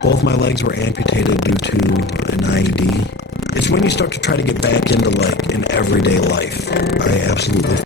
Both my legs were amputated due to an IED. It's when you start to try to get back into like an everyday life. I absolutely.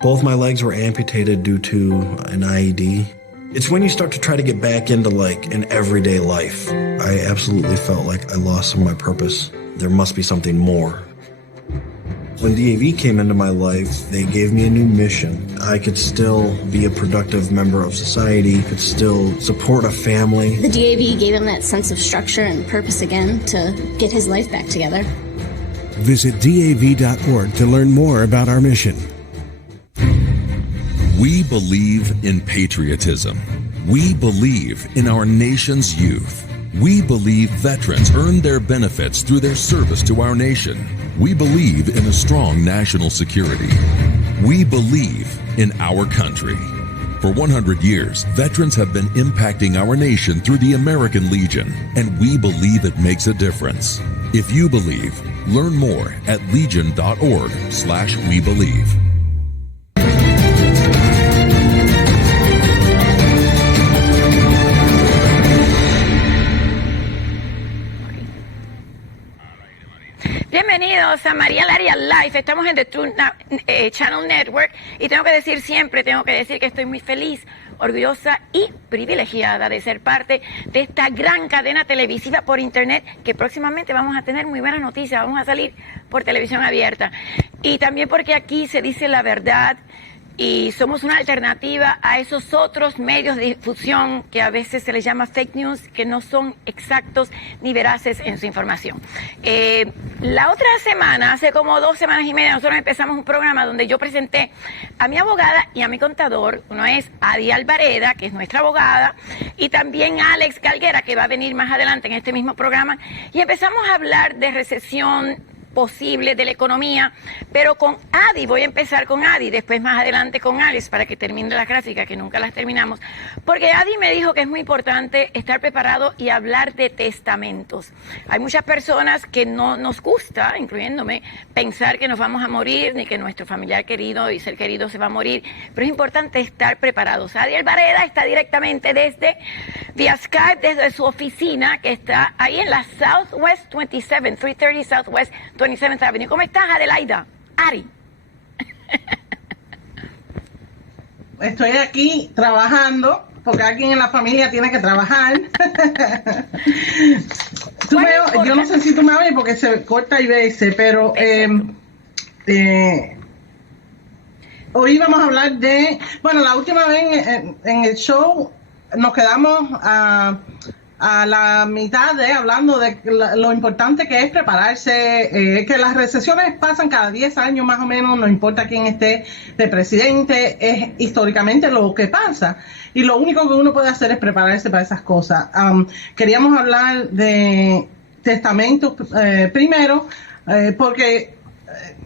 Both my legs were amputated due to an IED. It's when you start to try to get back into like an everyday life. I absolutely felt like I lost some of my purpose. There must be something more. When DAV came into my life, they gave me a new mission. I could still be a productive member of society, could still support a family. The DAV gave him that sense of structure and purpose again to get his life back together. Visit DAV.org to learn more about our mission. We believe in patriotism. We believe in our nation's youth. We believe veterans earn their benefits through their service to our nation. We believe in a strong national security. We believe in our country. For 100 years, veterans have been impacting our nation through the American Legion, and we believe it makes a difference. If you believe, learn more at legion.org/webelieve. Bienvenidos a María Laria Live. Estamos en The Truth Channel Network y tengo que decir que estoy muy feliz, orgullosa y privilegiada de ser parte de esta gran cadena televisiva por internet que próximamente vamos a tener muy buenas noticias, vamos a salir por televisión abierta. Y también porque aquí se dice la verdad y somos una alternativa a esos otros medios de difusión que a veces se les llama fake news, que no son exactos ni veraces en su información. La otra semana, hace como 2 semanas y media, nosotros empezamos un programa donde yo presenté a mi abogada y a mi contador. Uno es Adi Alvareda, que es nuestra abogada, y también Alex Galguera, que va a venir más adelante en este mismo programa. Y empezamos a hablar de recesión posible de la economía, pero con Adi, voy a empezar con Adi, después más adelante con Alex para que termine las gráficas, que nunca las terminamos, porque Adi me dijo que es muy importante estar preparado y hablar de testamentos. Hay muchas personas que no nos gusta, incluyéndome, pensar que nos vamos a morir, ni que nuestro familiar querido y ser querido se va a morir, pero es importante estar preparados. Adi Alvareda está directamente vía Skype, desde su oficina, que está ahí en la Southwest 27, 330 Southwest 27th Avenue. ¿Cómo estás, Adelaida? Ari. Estoy aquí trabajando, porque alguien en la familia tiene que trabajar. Yo no sé si tú me oyes porque se corta y veces, pero hoy vamos a hablar de, la última vez en el show nos quedamos a la mitad hablando de lo importante que es prepararse, que las recesiones pasan cada 10 años más o menos, no importa quién esté de presidente, es históricamente lo que pasa y lo único que uno puede hacer es prepararse para esas cosas. Queríamos hablar de testamentos primero, porque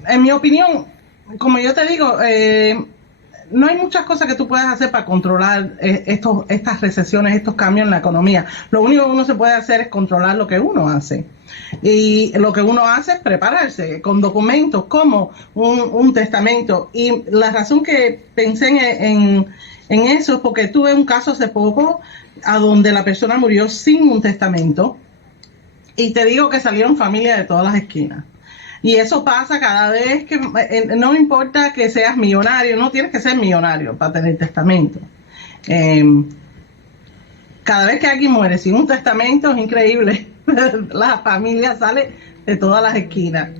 en mi opinión, como yo te digo, no hay muchas cosas que tú puedas hacer para controlar estas recesiones, estos cambios en la economía. Lo único que uno se puede hacer es controlar lo que uno hace. Y lo que uno hace es prepararse con documentos como un testamento. Y la razón que pensé en eso es porque tuve un caso hace poco a donde la persona murió sin un testamento. Y te digo que salieron familias de todas las esquinas. Y eso pasa cada vez que, no importa que seas millonario, no tienes que ser millonario para tener testamento. Cada vez que alguien muere sin un testamento es increíble. La familia sale de todas las esquinas.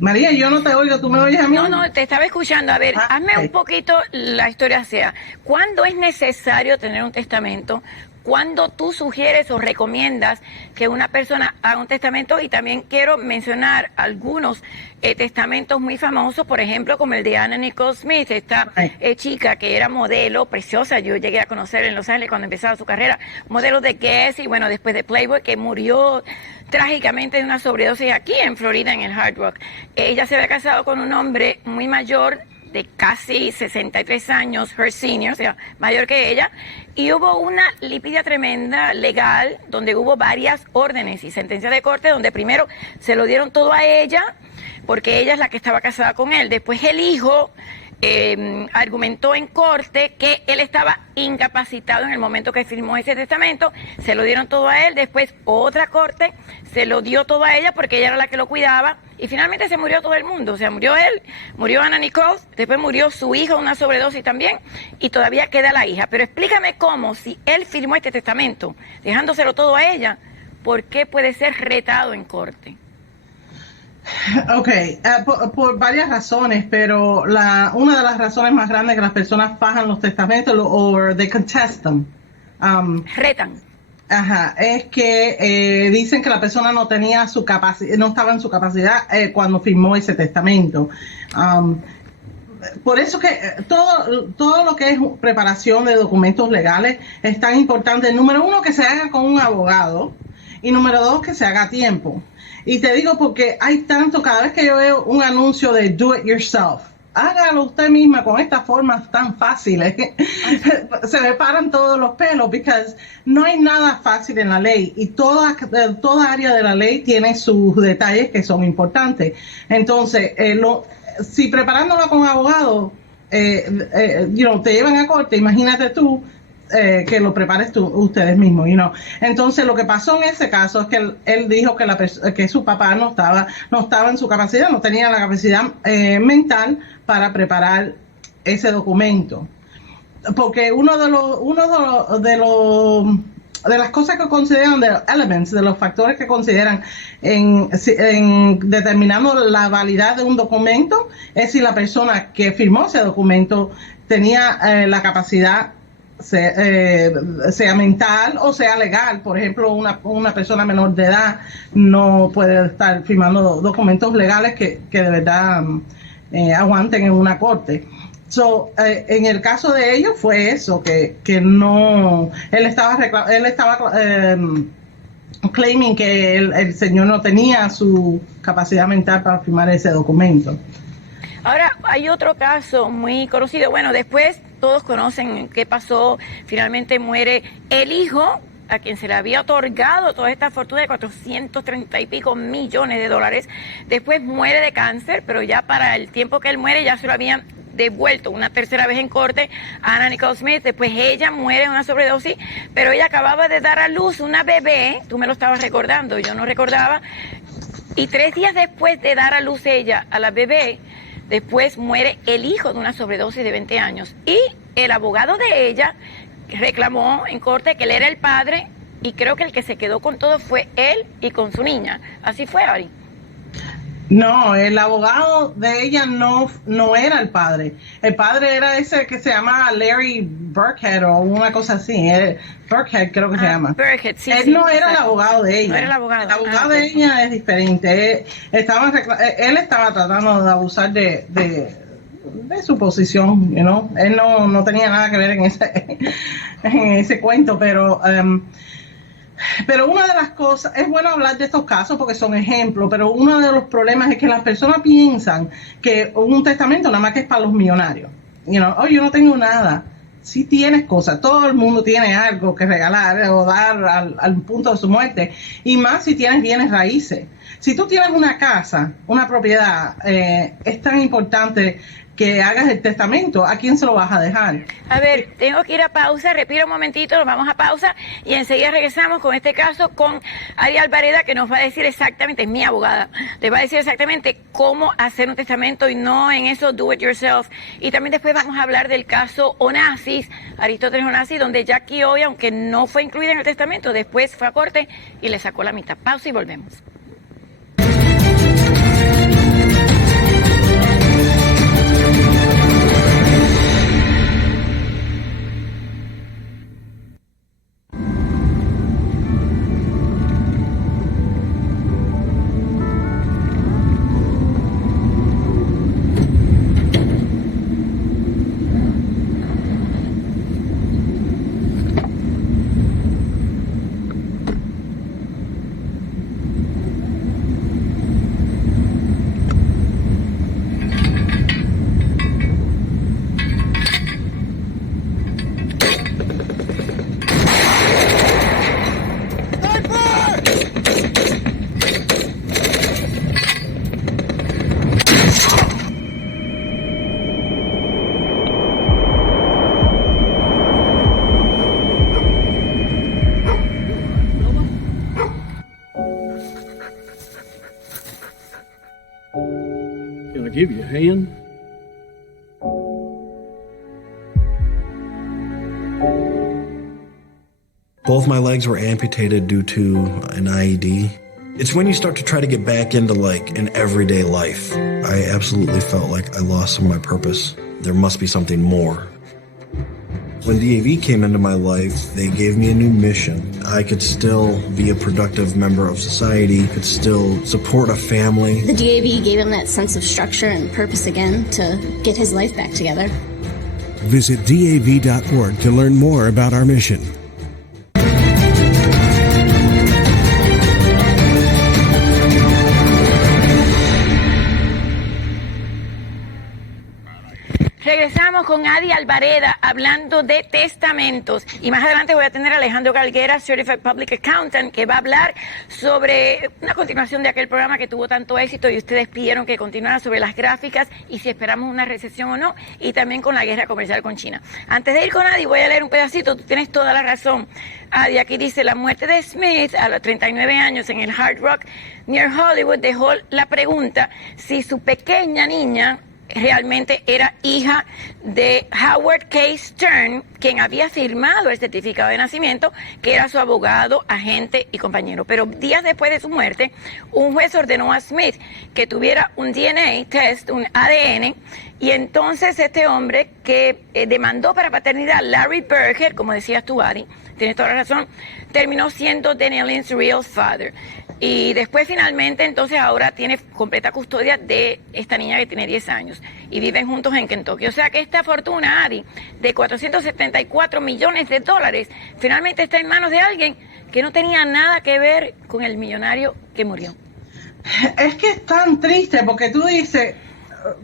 María, yo no te oigo, ¿tú me oyes a mí? No, te estaba escuchando. A ver, hazme un poquito la historia sea. ¿Cuándo es necesario tener un testamento? ¿Cuándo tú sugieres o recomiendas que una persona haga un testamento? Y también quiero mencionar algunos testamentos muy famosos, por ejemplo, como el de Anna Nicole Smith, esta chica que era modelo preciosa. Yo llegué a conocer en Los Ángeles cuando empezaba su carrera, modelo de Guess y bueno, después de Playboy, que murió trágicamente de una sobredosis aquí en Florida, en el Hard Rock. Ella se había casado con un hombre muy mayor, de casi 63 años, her senior, o sea, mayor que ella, y hubo una lipidia tremenda legal, donde hubo varias órdenes y sentencias de corte, donde primero se lo dieron todo a ella, porque ella es la que estaba casada con él. Después el hijo argumentó en corte que él estaba incapacitado en el momento que firmó ese testamento, se lo dieron todo a él. Después otra corte se lo dio todo a ella porque ella era la que lo cuidaba, y finalmente se murió todo el mundo. O sea, murió él, murió Anna Nicole, después murió su hija, una sobredosis también, y todavía queda la hija. Pero explícame cómo, si él firmó este testamento dejándoselo todo a ella, ¿por qué puede ser retado en corte? Ok, por varias razones, pero una de las razones más grandes que las personas fajan los testamentos o they contest them. Retan. Ajá, es que dicen que la persona no tenía su capacidad, no estaba en su capacidad cuando firmó ese testamento. Por eso que todo lo que es preparación de documentos legales es tan importante. Número uno, que se haga con un abogado, y número dos, que se haga a tiempo. Y te digo porque hay tanto, cada vez que yo veo un anuncio de do it yourself, hágalo usted misma con estas formas tan fáciles, se me paran todos los pelos, porque no hay nada fácil en la ley, y toda área de la ley tiene sus detalles que son importantes. Entonces, si preparándolo con abogado, te llevan a corte, imagínate tú, que lo prepares ustedes mismos, Entonces lo que pasó en ese caso es que él dijo que su papá no estaba en su capacidad, no tenía la capacidad mental para preparar ese documento, porque de las cosas que consideran, de los elements, de los factores que consideran en determinando la validad de un documento, es si la persona que firmó ese documento tenía la capacidad, sea mental o sea legal. Por ejemplo, una persona menor de edad no puede estar firmando documentos legales que de verdad aguanten en una corte. En el caso de ellos fue eso, que no, él estaba claiming que el señor no tenía su capacidad mental para firmar ese documento. Ahora, hay otro caso muy conocido. Bueno, después todos conocen qué pasó. Finalmente muere el hijo a quien se le había otorgado toda esta fortuna de 430 y pico millones de dólares. Después muere de cáncer, pero ya para el tiempo que él muere ya se lo habían devuelto una tercera vez en corte a Anna Nicole Smith. Después ella muere de una sobredosis, pero ella acababa de dar a luz una bebé. Tú me lo estabas recordando, yo no recordaba. Y 3 días después de dar a luz ella a la bebé, después muere el hijo de una sobredosis de 20 años. Y el abogado de ella reclamó en corte que él era el padre, y creo que el que se quedó con todo fue él y con su niña. Así fue, Ari. No, el abogado de ella no era el padre. El padre era ese que se llama Larry Burkhead o una cosa así. Burkhead creo que se llama. Burkhead, sí. Él no era el abogado de ella. No era el abogado. El abogado de ella es diferente. Él estaba tratando de abusar de su posición, Él no tenía nada que ver en ese cuento, pero Pero una de las cosas, es bueno hablar de estos casos porque son ejemplos, pero uno de los problemas es que las personas piensan que un testamento nada más que es para los millonarios. Oh, yo no tengo nada. Sí tienes cosas, todo el mundo tiene algo que regalar o dar al punto de su muerte, y más si tienes bienes raíces. Si tú tienes una casa, una propiedad, es tan importante que hagas el testamento. ¿A quién se lo vas a dejar? A ver, tengo que ir a pausa, respira un momentito, nos vamos a pausa y enseguida regresamos con este caso con Adi Alvareda, que nos va a decir exactamente, es mi abogada, les va a decir exactamente cómo hacer un testamento y no en eso do it yourself. Y también después vamos a hablar del caso Onassis, Aristóteles Onassis, donde Jackie hoy, aunque no fue incluida en el testamento, después fue a corte y le sacó la mitad. Pausa y volvemos. Can I give you a hand? Both my legs were amputated due to an IED. It's when you start to try to get back into like an everyday life. I absolutely felt like I lost some of my purpose. There must be something more. When DAV came into my life, they gave me a new mission. I could still be a productive member of society, could still support a family. The DAV gave him that sense of structure and purpose again to get his life back together. Visit DAV.org to learn more about our mission. Regresamos con Adi Alvareda hablando de testamentos y más adelante voy a tener a Alejandro Galguera, Certified Public Accountant, que va a hablar sobre una continuación de aquel programa que tuvo tanto éxito y ustedes pidieron que continuara sobre las gráficas y si esperamos una recesión o no, y también con la guerra comercial con China. Antes de ir con Adi voy a leer un pedacito, tú tienes toda la razón. Adi, aquí dice, la muerte de Smith a los 39 años en el Hard Rock near Hollywood dejó la pregunta si su pequeña niña realmente era hija de Howard K. Stern, quien había firmado el certificado de nacimiento, que era su abogado, agente y compañero. Pero días después de su muerte, un juez ordenó a Smith que tuviera un DNA test, un ADN, y entonces este hombre que demandó para paternidad, Larry Berger, como decías tú, Adi, tienes toda la razón, terminó siendo Danielle's real father. Y después finalmente, entonces ahora tiene completa custodia de esta niña que tiene 10 años y viven juntos en Kentucky. O sea que esta fortuna, Adi, de $474 millones finalmente está en manos de alguien que no tenía nada que ver con el millonario que murió. Es que es tan triste porque tú dices,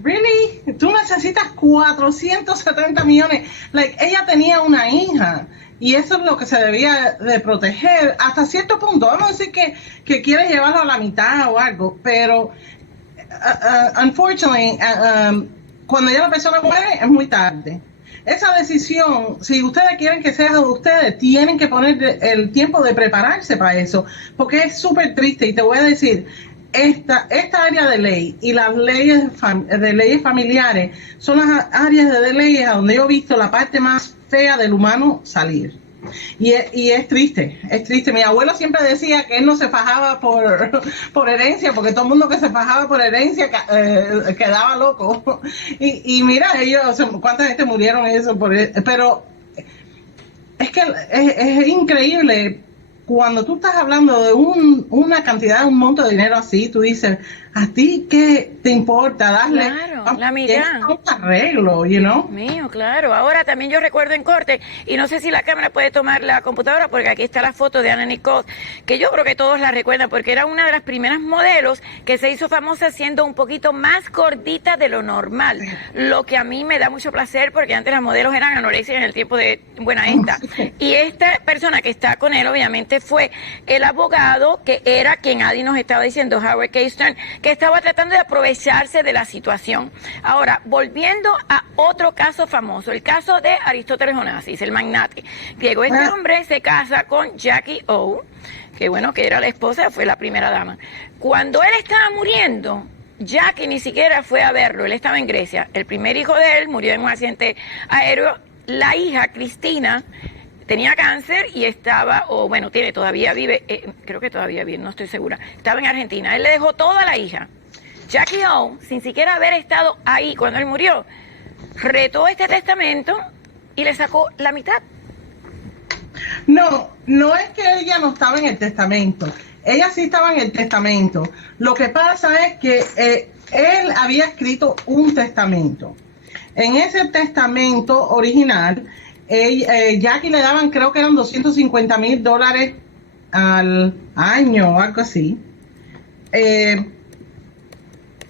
¿really? ¿Tú necesitas 470 millones? Like, ella tenía una hija. Y eso es lo que se debía de proteger hasta cierto punto. Vamos a decir que quieres llevarlo a la mitad o algo, pero unfortunately, cuando ya la persona muere es muy tarde. Esa decisión, si ustedes quieren que sea de ustedes, tienen que poner el tiempo de prepararse para eso, porque es súper triste. Y te voy a decir, esta área de ley y las leyes de leyes familiares son las áreas de leyes a donde yo he visto la parte más fea del humano salir. Y es triste, es triste. Mi abuelo siempre decía que él no se fajaba por herencia, porque todo el mundo que se fajaba por herencia quedaba loco. Y mira, ellos, cuánta gente murieron eso pero es que es increíble. Cuando tú estás hablando de una cantidad, un monto de dinero así, tú dices, ¿a ti qué te importa darle Claro, la mitad. un arreglo, you know? Mío, claro. Ahora también yo recuerdo en corte, y no sé si la cámara puede tomar la computadora, porque aquí está la foto de Anna Nicole, que yo creo que todos la recuerdan, porque era una de las primeras modelos que se hizo famosa siendo un poquito más gordita de lo normal, lo que a mí me da mucho placer, porque antes las modelos eran anoréxicas en el tiempo de Buena Esta. Y esta persona que está con él, obviamente, fue el abogado que era quien Adi nos estaba diciendo, Howard K. Stern, que estaba tratando de aprovecharse de la situación. Ahora, volviendo a otro caso famoso, el caso de Aristóteles Onassis, el magnate griego. Este hombre se casa con Jackie O, que bueno, que era la esposa, fue la primera dama. Cuando él estaba muriendo, Jackie ni siquiera fue a verlo, él estaba en Grecia. El primer hijo de él murió en un accidente aéreo. La hija, Cristina, tenía cáncer y estaba, o bueno, todavía vive, creo que todavía vive, no estoy segura, estaba en Argentina. Él le dejó toda a la hija. Jackie O, sin siquiera haber estado ahí cuando él murió, retó este testamento y le sacó la mitad. No, no es que ella no estaba en el testamento. Ella sí estaba en el testamento. Lo que pasa es que él había escrito un testamento. En ese testamento original, Jackie le daban, creo que eran $250,000 al año o algo así.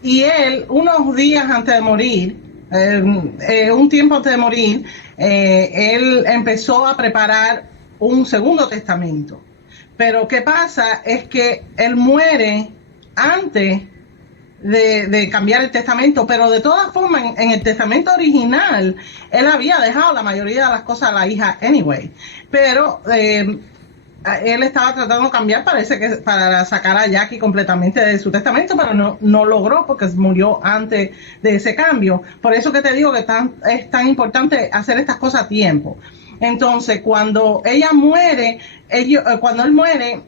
Y él, unos días antes de morir, un tiempo antes de morir, él empezó a preparar un segundo testamento. Pero ¿qué pasa? Es que él muere antes de cambiar el testamento, pero de todas formas en el testamento original él había dejado la mayoría de las cosas a la hija anyway, pero él estaba tratando de cambiar, parece que para sacar a Jackie completamente de su testamento, pero no logró porque murió antes de ese cambio. Por eso que te digo que es tan importante hacer estas cosas a tiempo. Entonces cuando ella muere, cuando él muere,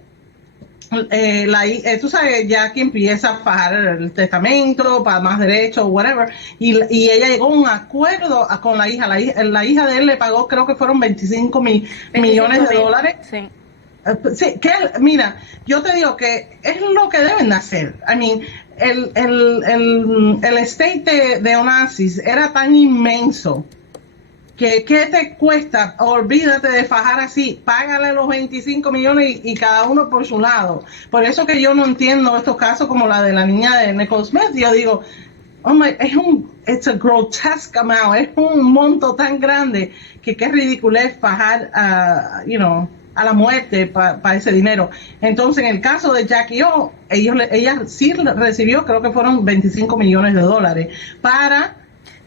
tú sabes, Jackie empieza a fajar el testamento para más derechos, whatever, y ella llegó a un acuerdo con la hija. La hija de él le pagó, creo que fueron 25 millones de dólares. Sí. Sí, mira, yo te digo que es lo que deben de hacer. I mean, el estate de Onassis era tan inmenso que ¿qué te cuesta? Olvídate de fajar así, págale los 25 millones y cada uno por su lado. Por eso que yo no entiendo estos casos como la de la niña de Nicole Smith. Yo digo, oh my, it's a grotesque amount, es un monto tan grande que qué ridículo es fajar, a la muerte para ese dinero. Entonces, en el caso de Jackie O, ella sí recibió, creo que fueron 25 millones de dólares para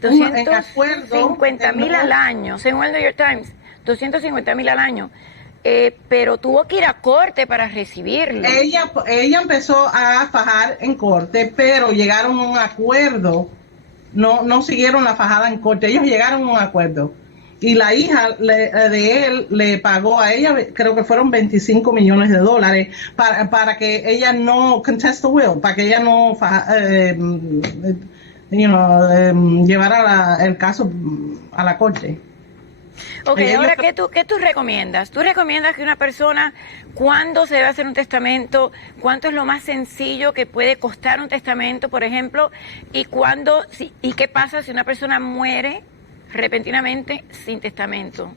250,000 al año, según el New York Times, 250,000 al año. Pero tuvo que ir a corte para recibirlo. Ella empezó a fajar en corte, pero llegaron a un acuerdo. No siguieron la fajada en corte, ellos llegaron a un acuerdo. Y la hija de él le pagó a ella, creo que fueron 25 millones de dólares para que ella no contest the will, para que ella no llevara el caso a la corte. Ok, ahora, ¿qué tú recomiendas? ¿Tú recomiendas que una persona, cuándo se debe hacer un testamento, cuánto es lo más sencillo que puede costar un testamento, por ejemplo, y qué pasa si una persona muere repentinamente sin testamento?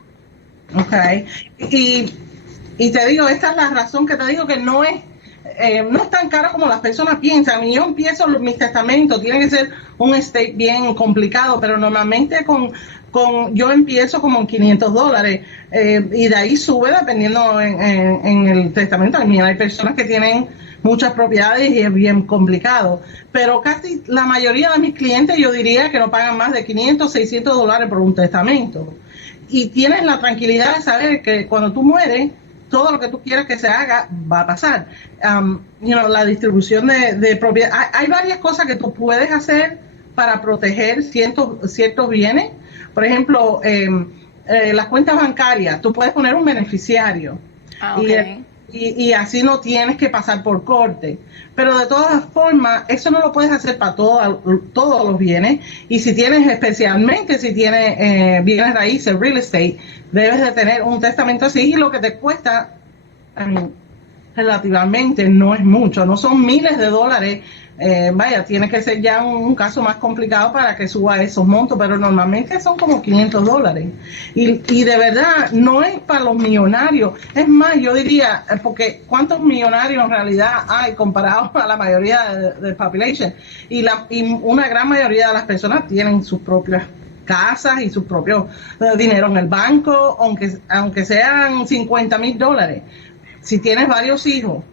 Ok, y te digo, esta es la razón que te digo que no es tan caro como las personas piensan. Y yo empiezo mis testamentos, tiene que ser un estate bien complicado, pero normalmente yo empiezo como en $500 y de ahí sube dependiendo en el testamento. Hay personas que tienen muchas propiedades y es bien complicado, pero casi la mayoría de mis clientes yo diría que no pagan más de $500, $600 por un testamento, y tienes la tranquilidad de saber que cuando tú mueres todo lo que tú quieras que se haga va a pasar. La distribución de propiedad, hay varias cosas que tú puedes hacer para proteger ciertos bienes. Por ejemplo, las cuentas bancarias, tú puedes poner un beneficiario. Okay. Y así no tienes que pasar por corte. Pero de todas formas, eso no lo puedes hacer para todos los bienes. Y especialmente si tienes bienes raíces, real estate, debes de tener un testamento así, y lo que te cuesta relativamente no es mucho, no son miles de dólares. Vaya, tiene que ser ya un caso más complicado para que suba esos montos, pero normalmente son como $500. Y de verdad, no es para los millonarios. Es más, yo diría, porque ¿cuántos millonarios en realidad hay comparados a la mayoría de population? Y una gran mayoría de las personas tienen sus propias casas y sus propios dinero en el banco, aunque sean $50,000. Si tienes varios hijos,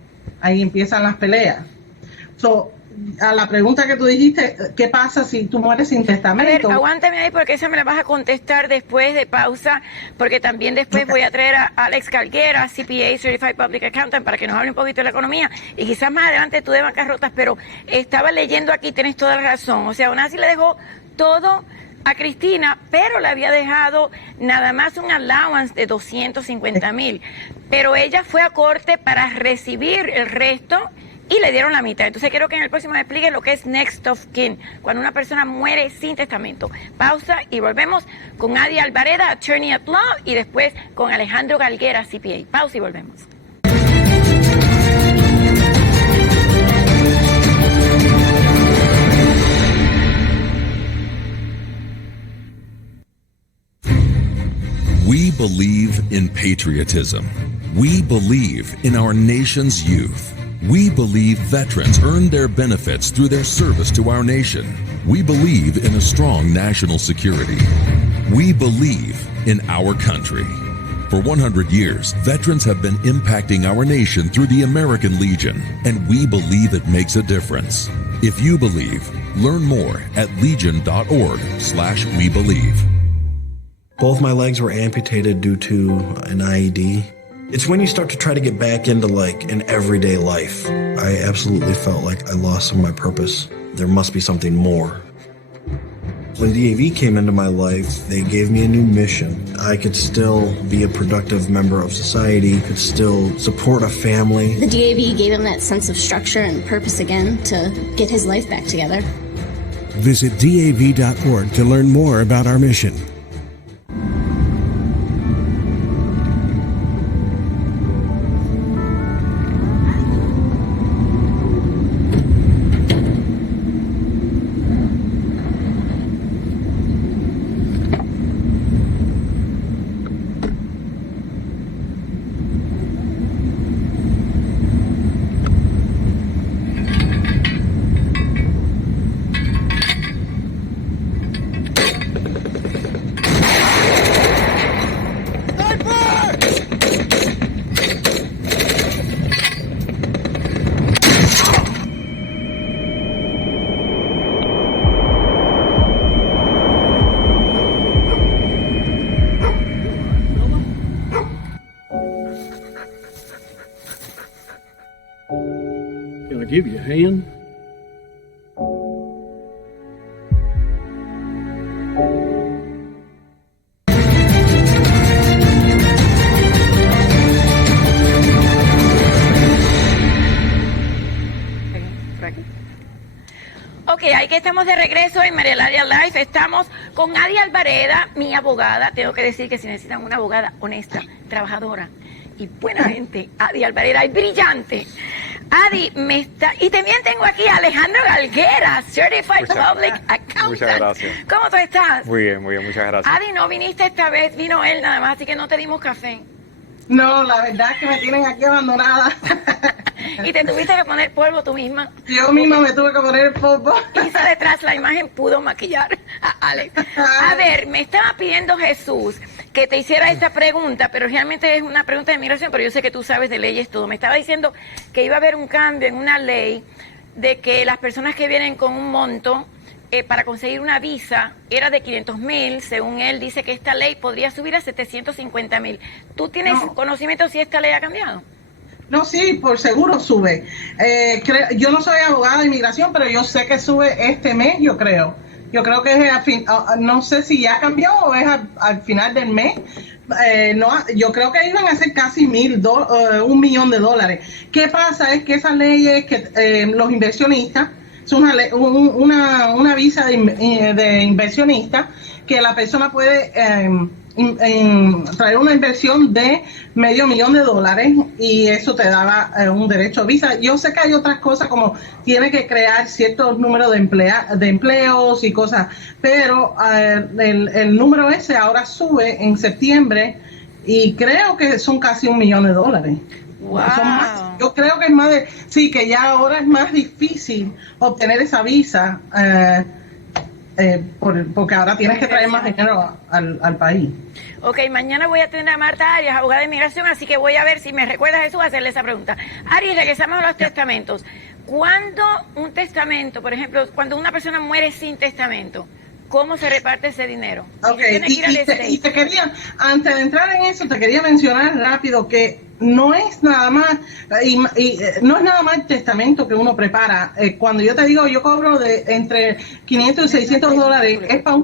ahí empiezan las peleas. A la pregunta que tú dijiste, ¿qué pasa si tú mueres sin testamento? A ver, aguántame ahí porque esa me la vas a contestar después de pausa, porque también después voy a traer a Alex Calguera, CPA, Certified Public Accountant, para que nos hable un poquito de la economía, y quizás más adelante tú de bancarrotas, pero estaba leyendo aquí, tienes toda la razón, o sea, Onassis le dejó todo a Cristina, pero le había dejado nada más un allowance de 250,000, pero ella fue a corte para recibir el resto y le dieron la mitad. Entonces quiero que en el próximo me explique lo que es next of kin, cuando una persona muere sin testamento. Pausa y volvemos con Adi Alvareda, Attorney at Law, y después con Alejandro Galguera, CPA. Pausa y volvemos. We believe in patriotism. We believe in our nation's youth. We believe veterans earn their benefits through their service to our nation. We believe in a strong national security. We believe in our country. For 100 years, veterans have been impacting our nation through the American Legion, and we believe it makes a difference. If you believe, learn more at legion.org/webelieve. Both my legs were amputated due to an IED. It's when you start to try to get back into like an everyday life. I absolutely felt like I lost some of my purpose. There must be something more. When DAV came into my life, they gave me a new mission. I could still be a productive member of society, could still support a family. The DAV gave him that sense of structure and purpose again to get his life back together. Visit DAV.org to learn more about our mission. Can I give you a hand? Por aquí. Ok, ahí que estamos de regreso en María Laria Live. Estamos con Adi Alvareda, mi abogada. Tengo que decir que si necesitan una abogada honesta, trabajadora y buena gente, Adi Alvareda es brillante. Adi, y también tengo aquí a Alejandro Galguera, Certified Public Accountant. Muchas gracias. ¿Cómo tú estás? Muy bien, muchas gracias. Adi, no viniste esta vez, vino él nada más, así que no te dimos café. No, la verdad es que me tienen aquí abandonada. Y te tuviste que poner polvo tú misma. Yo misma me tuve que poner el polvo. Quizá detrás la imagen pudo maquillar a Alex. A ver, me estaba pidiendo Jesús que te hiciera esta pregunta, pero realmente es una pregunta de migración, pero yo sé que tú sabes de leyes todo. Me estaba diciendo que iba a haber un cambio en una ley de que las personas que vienen con un monto para conseguir una visa era de 500,000, según él dice que esta ley podría subir a 750,000. ¿Tú tienes conocimiento si esta ley ha cambiado? No, sí, por seguro sube. Yo no soy abogada de inmigración, pero yo sé que sube este mes, yo creo. Yo creo que es no sé si ya cambió o es al final del mes. Yo creo que iban a ser casi $1,000,000. ¿Qué pasa? Es que esa ley es que los inversionistas, es una visa de inversionista que la persona puede traer una inversión de $500,000 y eso te daba un derecho a visa. Yo sé que hay otras cosas como tiene que crear ciertos números de empleos y cosas, pero el número ese ahora sube en septiembre y creo que son casi $1,000,000. Wow. Yo creo que es más sí, que ya ahora es más difícil obtener esa visa porque ahora tienes que traer más dinero al país. Ok, mañana voy a tener a Marta Arias, abogada de inmigración, así que voy a ver si me recuerda Jesús a hacerle esa pregunta. Ari, regresamos a los testamentos. ¿Cuándo un testamento, por ejemplo, cuando una persona muere sin testamento, cómo se reparte ese dinero? Ok, y te quería, antes de entrar en eso, te quería mencionar rápido que no es nada más no es nada más el testamento que uno prepara. Cuando yo te digo yo cobro de entre $500 y $600, es para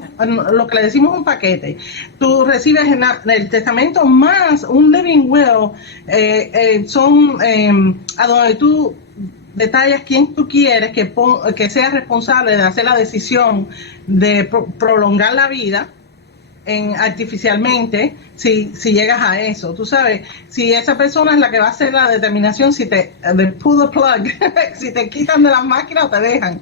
lo que le decimos un paquete. Tú recibes el testamento más un living will, son a donde tú detallas quién tú quieres que sea responsable de hacer la decisión de prolongar la vida artificialmente, si llegas a eso. Tú sabes, si esa persona es la que va a hacer la determinación, si te pull the plug, si te quitan de las máquinas o te dejan.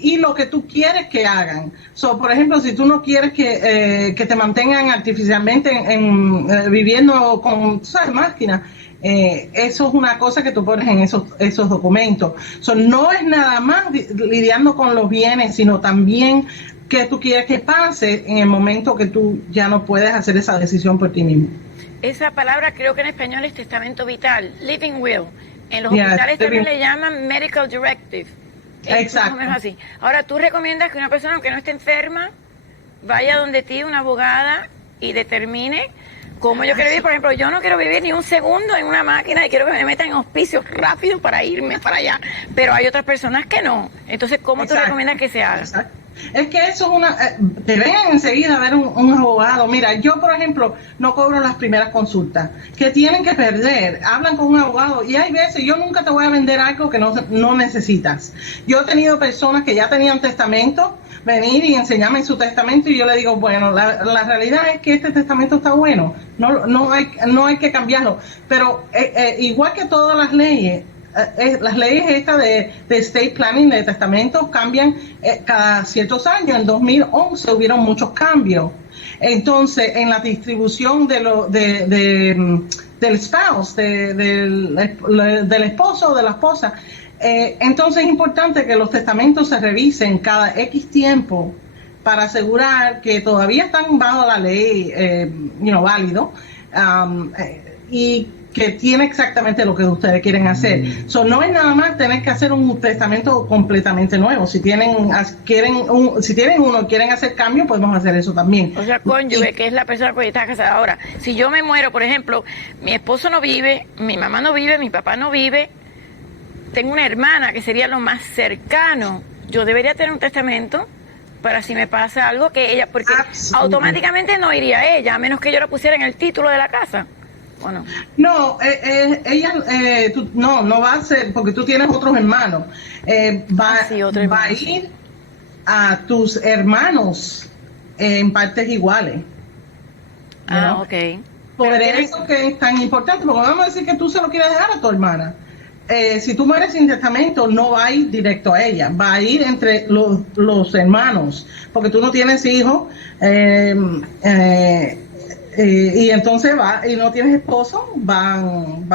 Y lo que tú quieres que hagan. Por ejemplo, si tú no quieres que te mantengan artificialmente viviendo con, tú sabes, máquinas, eso es una cosa que tú pones en esos documentos. No es nada más lidiando con los bienes, sino también que tú quieres que pase en el momento que tú ya no puedes hacer esa decisión por ti mismo. Esa palabra creo que en español es testamento vital, living will. En los hospitales también le llaman medical directive. Exacto. Más o menos así. Ahora, ¿tú recomiendas que una persona, aunque no esté enferma, vaya donde ti, una abogada, y determine cómo yo quiero vivir? Por ejemplo, yo no quiero vivir ni un segundo en una máquina y quiero que me metan en hospicios rápido para irme para allá. Pero hay otras personas que no. Entonces, ¿cómo tú recomiendas que se haga? Exacto. Es que eso es te ven enseguida a ver un abogado. Mira, yo por ejemplo no cobro las primeras consultas, que tienen que perder, hablan con un abogado y hay veces, yo nunca te voy a vender algo que no necesitas. Yo he tenido personas que ya tenían testamento, venir y enseñarme su testamento y yo le digo, bueno, la realidad es que este testamento está bueno, no hay que cambiarlo, pero igual que todas las leyes estas de estate planning, de testamentos, cambian cada ciertos años. En 2011 hubieron muchos cambios. Entonces, en la distribución del spouse, del esposo o de la esposa, entonces es importante que los testamentos se revisen cada X tiempo para asegurar que todavía están bajo la ley, válido, y que tiene exactamente lo que ustedes quieren hacer. No es nada más tener que hacer un testamento completamente nuevo. Si quieren uno, quieren hacer cambios, podemos hacer eso también. O sea, cónyuge, que es la persona con la que está casada. Ahora, si yo me muero, por ejemplo, mi esposo no vive, mi mamá no vive, mi papá no vive, tengo una hermana que sería lo más cercano, yo debería tener un testamento para si me pasa algo que ella, porque automáticamente no iría ella, a menos que yo la pusiera en el título de la casa. ¿O no? No, ella no va a ser, porque tú tienes otros hermanos. Va a ir a tus hermanos en partes iguales. Ok. Por eso que es tan importante, porque vamos a decir que tú se lo quieres dejar a tu hermana. Si tú mueres sin testamento, no va a ir directo a ella, va a ir entre los hermanos, porque tú no tienes hijos. Y entonces y no tienes esposo, va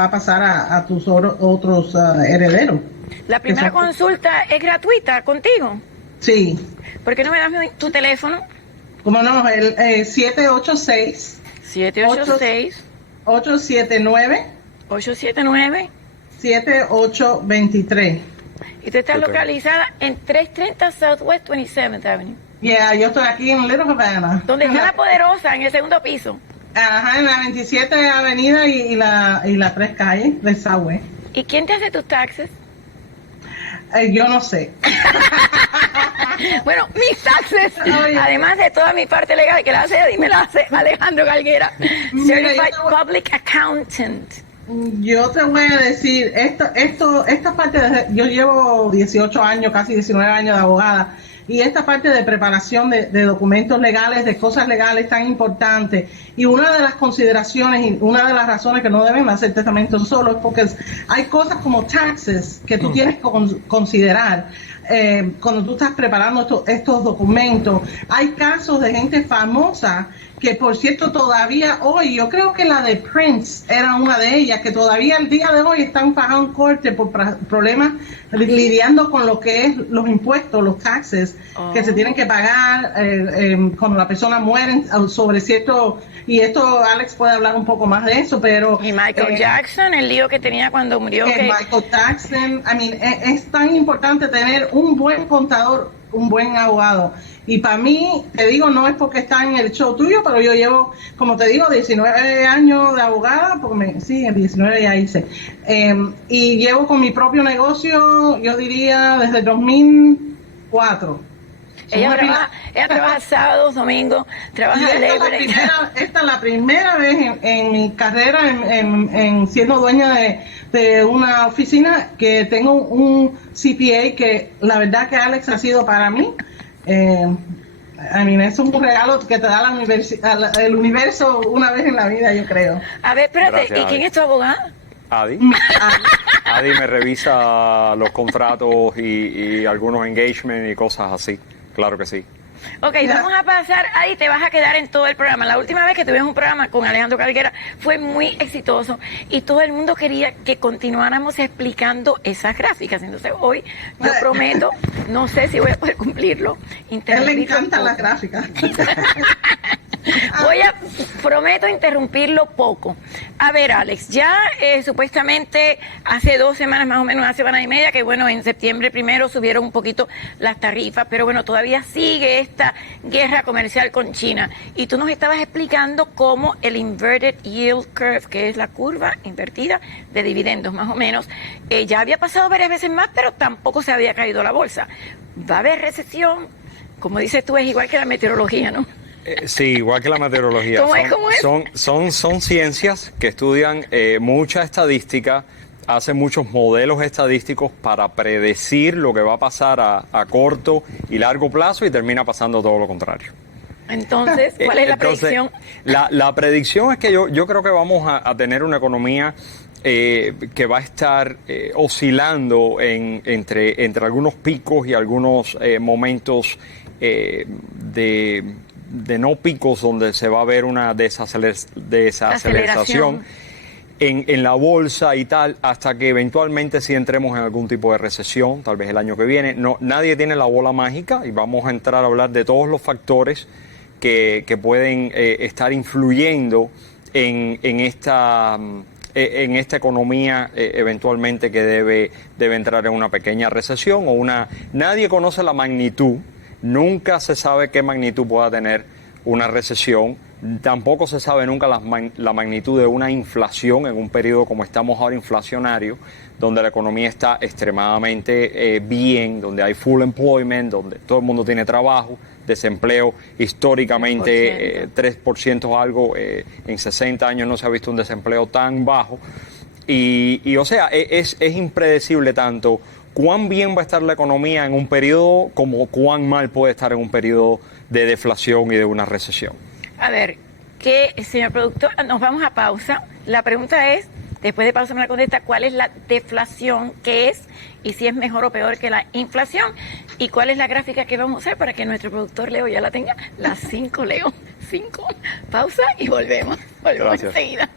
a pasar a tus otros herederos. ¿La primera consulta es gratuita contigo? Sí. ¿Por qué no me das tu teléfono? ¿Cómo no? El 786 879 7823. Y tú estás localizada en 330 Southwest 27th Avenue. Yo estoy aquí en Little Havana. Donde está la Poderosa, en el segundo piso. Ajá, en la 27 Avenida y la 3 Calle del Subway. ¿Y quién te hace tus taxes? Yo no sé. Bueno, mis taxes, además de toda mi parte legal que la hace Eddie, me la hace Alejandro Galguera, Certified Public Accountant. Yo te voy a decir, esta parte, yo llevo 18 años, casi 19 años de abogada. y esta parte de preparación de documentos legales, de cosas legales tan importantes. Y una de las consideraciones y una de las razones que no deben hacer testamentos solo es porque hay cosas como taxes que tú tienes que considerar cuando tú estás preparando estos documentos. Hay casos de gente famosa que, por cierto, todavía hoy, yo creo que la de Prince era una de ellas, que todavía el día de hoy están pagando corte por problemas lidiando con lo que es los impuestos, los taxes que se tienen que pagar cuando la persona muere sobre cierto, y esto Alex puede hablar un poco más de eso, pero... Y Michael Jackson, el lío que tenía cuando murió. Michael Jackson, es tan importante tener un buen contador, un buen abogado. Y para mí, te digo, no es porque está en el show tuyo, pero yo llevo, como te digo, 19 años de abogada, porque sí, 19 ya hice. Y llevo con mi propio negocio, yo diría, desde 2004. Ella trabaja sábados, domingos, trabaja libre. Esta es la primera vez en mi carrera, en siendo dueña de una oficina, que tengo un CPA que la verdad que Alex ha sido para mí. Es un regalo que te da el universo una vez en la vida, yo creo. A ver, espérate, Gracias, ¿y quién Adi. es tu abogada? Adi. Adi me revisa los contratos y algunos engagements y cosas así. Claro que sí. Ok, vamos a pasar, ahí te vas a quedar en todo el programa. La última vez que tuvimos un programa con Alejandro Calguera fue muy exitoso y todo el mundo quería que continuáramos explicando esas gráficas. Entonces hoy yo prometo, no sé si voy a poder cumplirlo. A él le encantan las gráficas. Prometo interrumpirlo poco. A ver, Alex, ya supuestamente hace 2 semanas, más o menos, 1 semana y media, que bueno, en septiembre primero subieron un poquito las tarifas, pero bueno, todavía sigue esta guerra comercial con China. Y tú nos estabas explicando cómo el inverted yield curve, que es la curva invertida de dividendos, más o menos, ya había pasado varias veces más, pero tampoco se había caído la bolsa. Va a haber recesión, como dices tú, es igual que la meteorología, ¿no? Sí, igual que la meteorología. ¿Cómo es? Son ciencias que estudian mucha estadística, hacen muchos modelos estadísticos para predecir lo que va a pasar a corto y largo plazo y termina pasando todo lo contrario. Entonces, ¿cuál es la predicción? La predicción es que yo creo que vamos a tener una economía que va a estar oscilando entre algunos picos y algunos momentos de no picos donde se va a ver una desaceleración en la bolsa y tal, hasta que eventualmente sí entremos en algún tipo de recesión, tal vez el año que viene. Nadie tiene la bola mágica y vamos a entrar a hablar de todos los factores que pueden estar influyendo en esta economía eventualmente que debe entrar en una pequeña recesión nadie conoce la magnitud. Nunca se sabe qué magnitud pueda tener una recesión. Tampoco se sabe nunca la magnitud de una inflación en un periodo como estamos ahora inflacionario, donde la economía está extremadamente bien, donde hay full employment, donde todo el mundo tiene trabajo, desempleo históricamente 3% o algo. En 60 años no se ha visto un desempleo tan bajo. Y o sea, es impredecible tanto cuán bien va a estar la economía en un periodo como cuán mal puede estar en un periodo de deflación y de una recesión. A ver, señor productor, nos vamos a pausa. La pregunta es, después de pausa me la contesta, ¿cuál es la deflación? ¿Qué es? Y si es mejor o peor que la inflación. ¿Y cuál es la gráfica que vamos a usar para que nuestro productor Leo ya la tenga? Las 5, Leo. 5. Pausa y volvemos. Volvemos enseguida.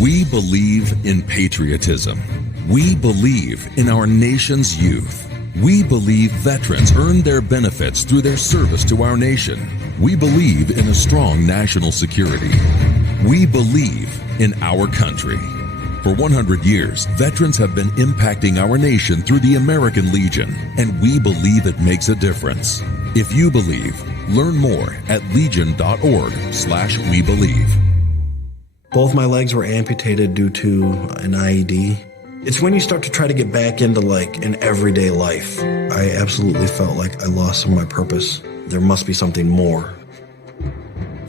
We believe in patriotism. We believe in our nation's youth. We believe veterans earn their benefits through their service to our nation. We believe in a strong national security. We believe in our country. For 100 years, veterans have been impacting our nation through the American Legion, and we believe it makes a difference. If you believe, learn more at legion.org/webelieve. Both my legs were amputated due to an IED. It's when you start to try to get back into like an everyday life. I absolutely felt like I lost some of my purpose. There must be something more.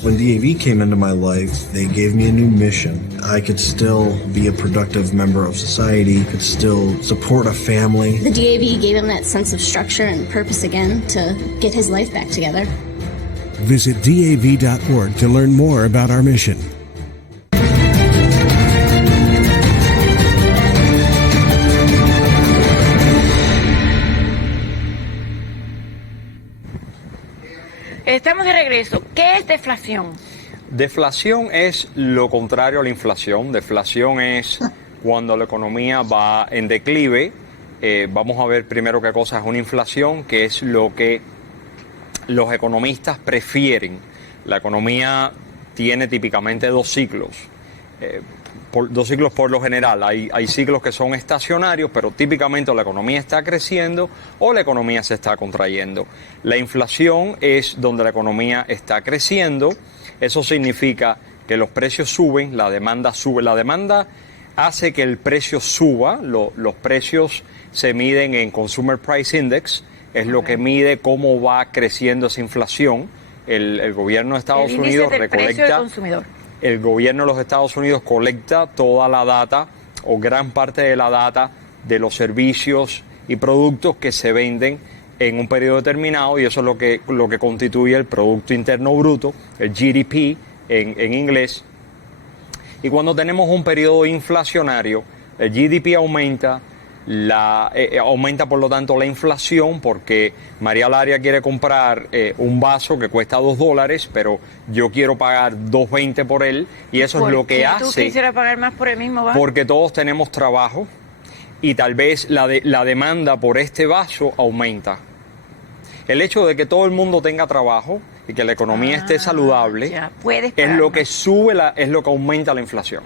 When DAV came into my life, they gave me a new mission. I could still be a productive member of society, could still support a family. The DAV gave him that sense of structure and purpose again to get his life back together. Visit DAV.org to learn more about our mission. Estamos de regreso. ¿Qué es deflación? Deflación es lo contrario a la inflación. Deflación es cuando la economía va en declive. Vamos a ver primero qué cosa es una inflación, que es lo que los economistas prefieren. La economía tiene típicamente dos ciclos. Dos ciclos por lo general. Hay ciclos que son estacionarios, pero típicamente la economía está creciendo o la economía se está contrayendo. La inflación es donde la economía está creciendo. Eso significa que los precios suben, la demanda sube. La demanda hace que el precio suba. Los precios se miden en Consumer Price Index, es lo que mide cómo va creciendo esa inflación. El gobierno de Estados Unidos recolecta. El gobierno de los Estados Unidos colecta toda la data o gran parte de la data de los servicios y productos que se venden en un periodo determinado, y eso es lo que constituye el Producto Interno Bruto, el GDP en inglés. Y cuando tenemos un periodo inflacionario, el GDP aumenta, aumenta por lo tanto la inflación, porque María Laria quiere comprar un vaso que cuesta $2, pero yo quiero pagar $2.20 por él, y eso es lo que hace. ¿Tú quisieras pagar más por el mismo vaso? Porque todos tenemos trabajo y tal vez la demanda por este vaso aumenta. El hecho de que todo el mundo tenga trabajo y que la economía esté saludable es lo que sube, es lo que aumenta la inflación.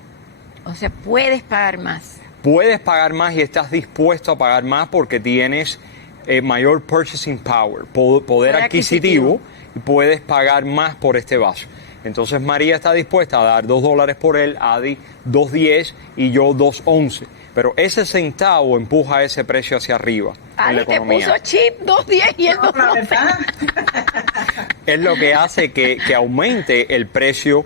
O sea, puedes pagar más. Puedes pagar más y estás dispuesto a pagar más porque tienes mayor purchasing power, poder adquisitivo, y puedes pagar más por este vaso. Entonces María está dispuesta a dar $2 por él, Adi $2.10 y yo $2.11. Pero ese centavo empuja ese precio hacia arriba. Adi te puso cheap $2.10 y el $2.11. Es lo que hace que aumente el precio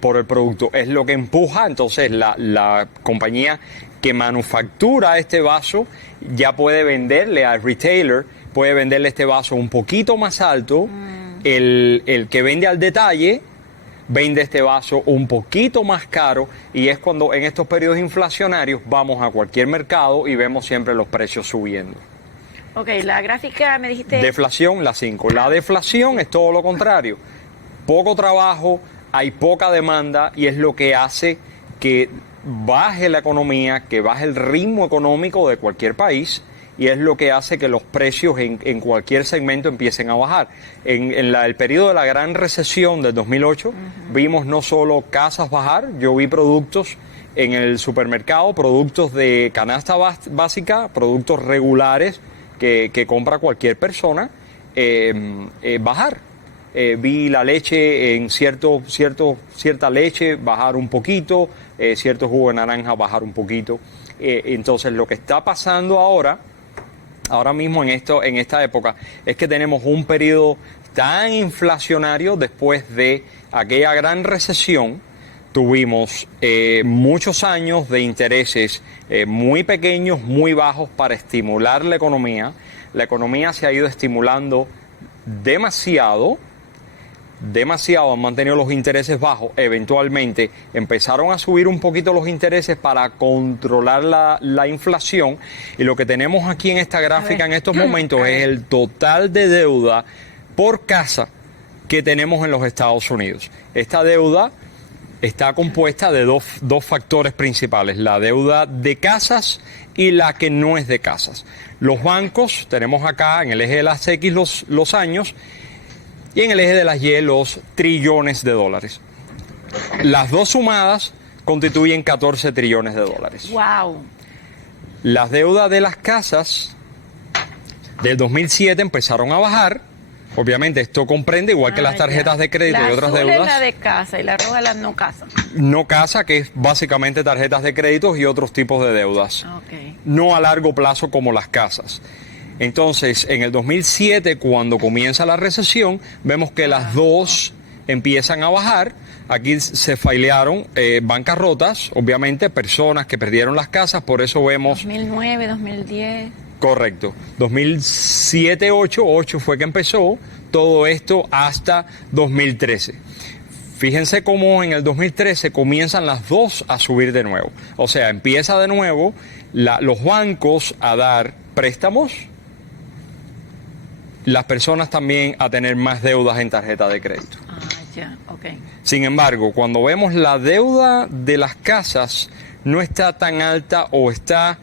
por el producto. Es lo que empuja entonces la compañía que manufactura este vaso ya puede venderle al retailer, puede venderle este vaso un poquito más alto. El que vende al detalle vende este vaso un poquito más caro, y es cuando en estos periodos inflacionarios vamos a cualquier mercado y vemos siempre los precios subiendo. Ok, la gráfica me dijiste... Deflación, la 5. La deflación es todo lo contrario. Poco trabajo, hay poca demanda, y es lo que hace que baje la economía, que baje el ritmo económico de cualquier país, y es lo que hace que los precios en cualquier segmento empiecen a bajar. En el periodo de la gran recesión del 2008, vimos no solo casas bajar, yo vi productos en el supermercado, productos de canasta básica, productos regulares que compra cualquier persona, bajar. Vi la leche en cierta leche bajar un poquito, cierto jugo de naranja bajar un poquito. Entonces lo que está pasando ahora mismo en esta época es que tenemos un periodo tan inflacionario. Después de aquella gran recesión tuvimos muchos años de intereses muy pequeños, muy bajos para estimular la economía. La economía se ha ido estimulando demasiado, han mantenido los intereses bajos. Eventualmente empezaron a subir un poquito los intereses para controlar la inflación, y lo que tenemos aquí en esta gráfica en estos momentos es el total de deuda por casa que tenemos en los Estados Unidos. Esta deuda está compuesta de dos factores principales: la deuda de casas y la que no es de casas. Los bancos, tenemos acá en el eje de las X los años, y en el eje de las Y los trillones de dólares. Las dos sumadas constituyen 14 trillones de dólares. ¡Wow! Las deudas de las casas del 2007 empezaron a bajar. Obviamente esto comprende, igual que las tarjetas de crédito y otras deudas. La azul es la de casa y la roja la no casa. No casa, que es básicamente tarjetas de créditos y otros tipos de deudas. No a largo plazo como las casas. Entonces, en el 2007, cuando comienza la recesión, vemos que las dos empiezan a bajar. Aquí se failearon bancarrotas, obviamente, personas que perdieron las casas, por eso vemos... 2009, 2010. Correcto. 2007, 8 fue que empezó todo esto hasta 2013. Fíjense cómo en el 2013 comienzan las dos a subir de nuevo. O sea, empieza de nuevo los bancos a dar préstamos, las personas también a tener más deudas en tarjeta de crédito. Ah, ya, ok. Sin embargo, cuando vemos la deuda de las casas no está tan alta o está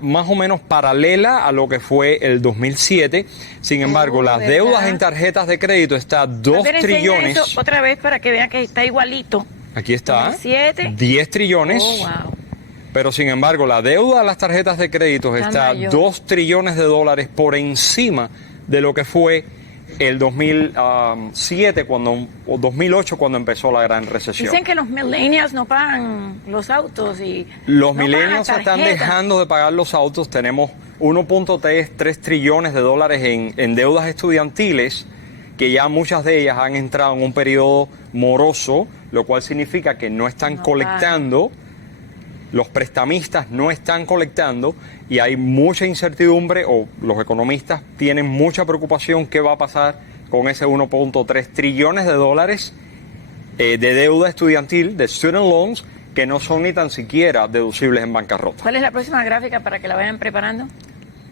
más o menos paralela a lo que fue el 2007. Sin embargo, las ¿verdad? deudas en tarjetas de crédito está 2 A ver, enseña trillones. eso otra vez para que vean que está igualito. Aquí está. 2007. 10 trillones. Oh, wow. Pero sin embargo, la deuda de las tarjetas de crédito está mayor. 2 trillones de dólares por encima de lo que fue el 2007 o 2008 cuando empezó la gran recesión. Dicen que los millennials no pagan los autos y Los no millennials pagan están tarjetas. dejando de pagar los autos. Tenemos 1.3 trillones de dólares en deudas estudiantiles, que ya muchas de ellas han entrado en un periodo moroso, lo cual significa que no están colectando. Los prestamistas no están colectando y hay mucha incertidumbre, o los economistas tienen mucha preocupación qué va a pasar con ese 1.3 trillones de dólares de deuda estudiantil, de student loans, que no son ni tan siquiera deducibles en bancarrota. ¿Cuál es la próxima gráfica para que la vayan preparando?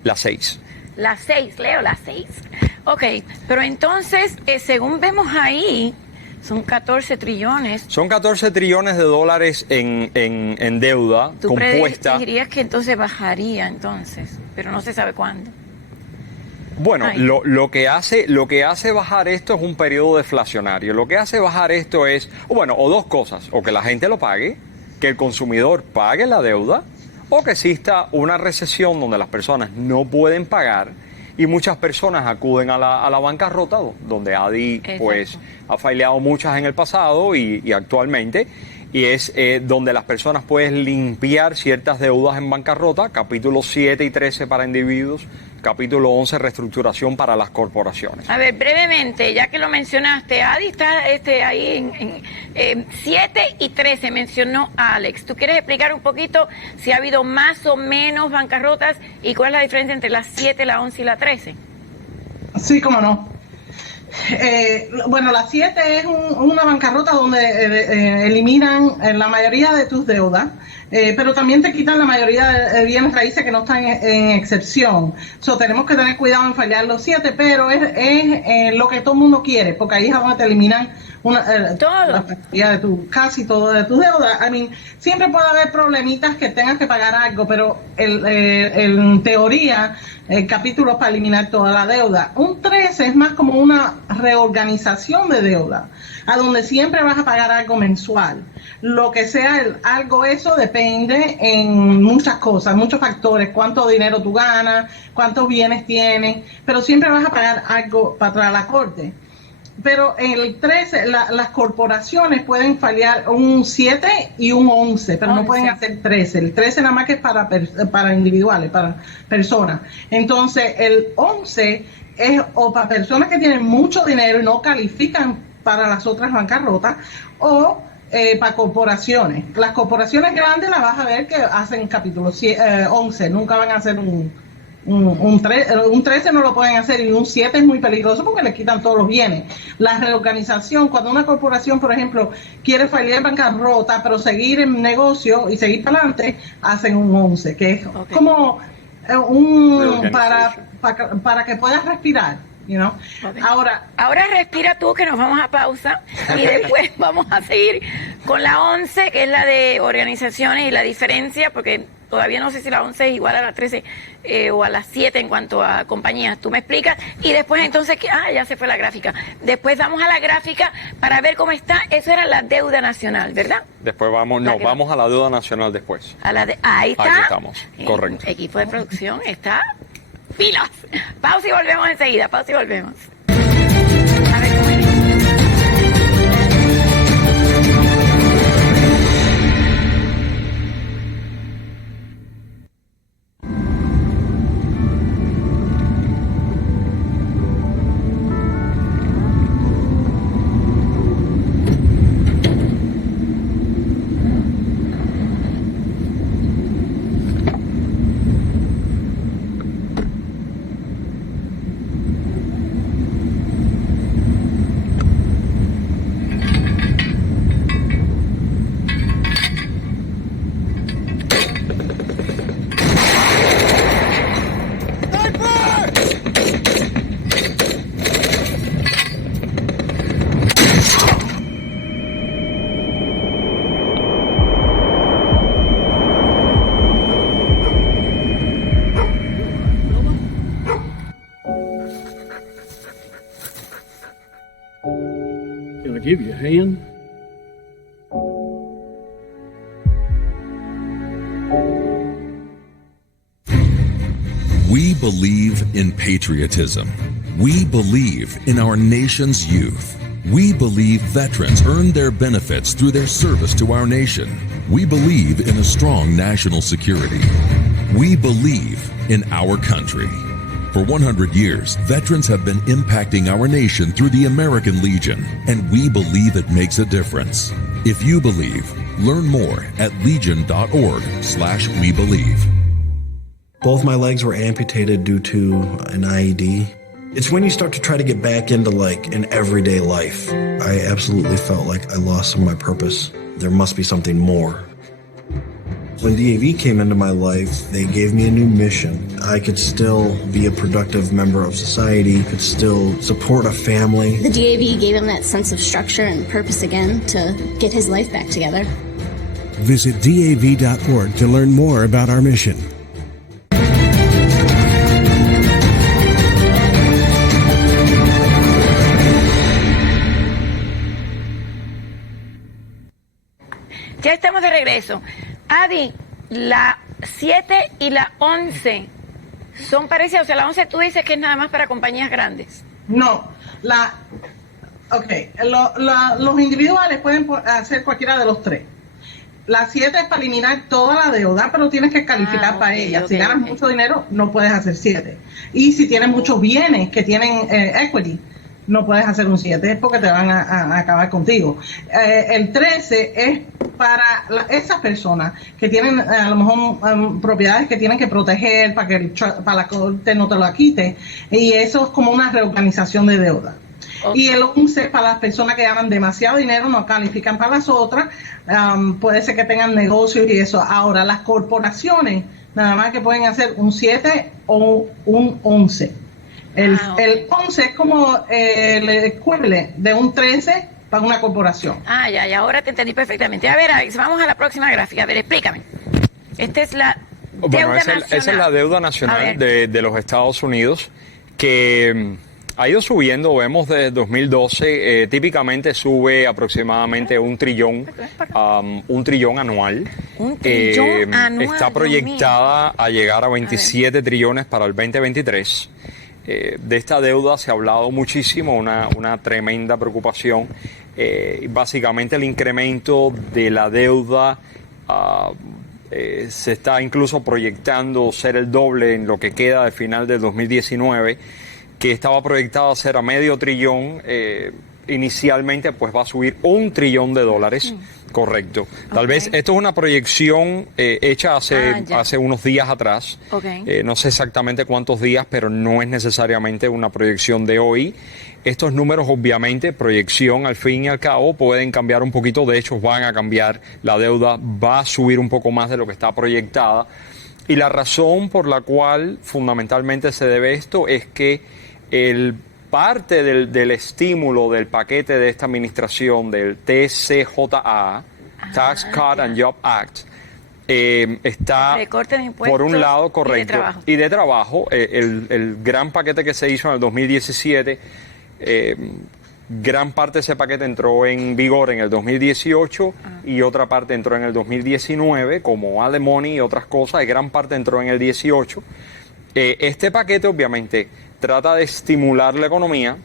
La 6. La 6, Leo, la 6. Ok, pero entonces, según vemos ahí, son 14 trillones. Son 14 trillones de dólares en deuda Tú compuesta. dirías que entonces bajaría entonces, pero no se sabe cuándo. Bueno, Ay. lo que hace bajar esto es un periodo deflacionario. Lo que hace bajar esto es, bueno, o dos cosas: o que la gente lo pague, que el consumidor pague la deuda, o que exista una recesión donde las personas no pueden pagar y muchas personas acuden a la bancarrota, donde Adi pues ha faileado muchas en el pasado y actualmente, y es donde las personas pueden limpiar ciertas deudas en bancarrota, capítulos 7 y 13 para individuos, capítulo 11, reestructuración para las corporaciones. A ver, brevemente, ya que lo mencionaste, Adi está ahí en 7 y 13, mencionó Alex. ¿Tú quieres explicar un poquito si ha habido más o menos bancarrotas y cuál es la diferencia entre las 7, la 11 y la 13? Sí, cómo no. Bueno, la 7 es una bancarrota donde eliminan la mayoría de tus deudas, pero también te quitan la mayoría de bienes raíces que no están en excepción. Tenemos que tener cuidado en fallar los 7, pero es lo que todo el mundo quiere, porque ahí es donde te eliminan la mayoría de casi todo de tus deudas. Siempre puede haber problemitas que tengas que pagar algo, pero en teoría el capítulo es para eliminar toda la deuda. Un 13 es más como una reorganización de deuda, a donde siempre vas a pagar algo mensual. Lo que sea algo, eso depende en muchas cosas, muchos factores: cuánto dinero tú ganas, cuántos bienes tienes, pero siempre vas a pagar algo para atrás a la corte. Pero en el 13, las corporaciones pueden fallar un 7 y un 11, pero no pueden hacer 13. El 13 nada más que es para individuales, para personas. Entonces, el 11 es o para personas que tienen mucho dinero y no califican para las otras bancarrotas, o para corporaciones. Las corporaciones grandes las vas a ver que hacen capítulo 11, nunca van a hacer un 13 no lo pueden hacer, y un 7 es muy peligroso porque le quitan todos los bienes. La reorganización, cuando una corporación, por ejemplo, quiere fallar bancarrota pero seguir en negocio y seguir para adelante, hacen un 11, que es como para que puedas respirar. Ahora respira tú, que nos vamos a pausa y después vamos a seguir con la 11, que es la de organizaciones, y la diferencia, porque todavía no sé si la 11 es igual a la 13 o a la 7 en cuanto a compañías. Tú me explicas y después entonces, ya se fue la gráfica. Después vamos a la gráfica para ver cómo está. Eso era la deuda nacional, ¿verdad? Después vamos a la deuda nacional después. Ahí está. Aquí estamos, correcto. El equipo de producción está pilas. Pausa y volvemos enseguida. Pausa y volvemos. A ver cómo es. give you a hand? We believe in patriotism. We believe in our nation's youth. We believe veterans earn their benefits through their service to our nation. We believe in a strong national security. We believe in our country. For 100 years, veterans have been impacting our nation through the American Legion, and we believe it makes a difference. If you believe, learn more at legion.org/webelieve. Both my legs were amputated due to an IED. It's when you start to try to get back into like an everyday life. I absolutely felt like I lost some of my purpose. There must be something more. When DAV came into my life, they gave me a new mission. I could still be a productive member of society, could still support a family. The DAV gave him that sense of structure and purpose again to get his life back together. Visit DAV.org to learn more about our mission. Ya estamos de regreso. Adi, la 7 y la 11 son parecidas. O sea, la 11 tú dices que es nada más para compañías grandes. No, los individuales pueden hacer cualquiera de los tres. La 7 es para eliminar toda la deuda, pero tienes que calificar para ella. Si ganas mucho dinero, no puedes hacer 7. Y si tienes muchos bienes que tienen equity, no puedes hacer un 7 porque te van a acabar contigo. El 13 es para esas personas que tienen a lo mejor propiedades que tienen que proteger para que para la corte no te lo quite, y eso es como una reorganización de deuda. Okay. Y el 11 es para las personas que ganan demasiado dinero, no califican para las otras, puede ser que tengan negocios y eso. Ahora, las corporaciones nada más que pueden hacer un 7 o un 11. El 11 es como el equivalente de un 13 para una corporación. Ya, ahora te entendí perfectamente. A ver, Alex, vamos a la próxima gráfica. A ver, explícame. Esta es la deuda nacional. Esa es la deuda nacional de los Estados Unidos, que ha ido subiendo. Vemos desde 2012, típicamente sube aproximadamente un trillón anual. Un trillón anual. Está proyectada a llegar a 27 trillones para el 2023. De esta deuda se ha hablado muchísimo, una tremenda preocupación. Básicamente el incremento de la deuda se está incluso proyectando ser el doble en lo que queda de final del 2019, que estaba proyectado a ser a medio trillón. Inicialmente pues va a subir $1 trillón. Correcto. Tal vez esto es una proyección hecha hace unos días atrás. No sé exactamente cuántos días, pero no es necesariamente una proyección de hoy. Estos números, obviamente, proyección al fin y al cabo, pueden cambiar un poquito. De hecho, van a cambiar. La deuda va a subir un poco más de lo que está proyectada. Y la razón por la cual fundamentalmente se debe esto es que parte del estímulo del paquete de esta administración, del TCJA, Tax Cut and Job Act, está por un lado correcto y de trabajo. El gran paquete que se hizo en el 2017, gran parte de ese paquete entró en vigor en el 2018 y otra parte entró en el 2019, como alimony y otras cosas, y gran parte entró en el 18. Este paquete obviamente trata de estimular la economía,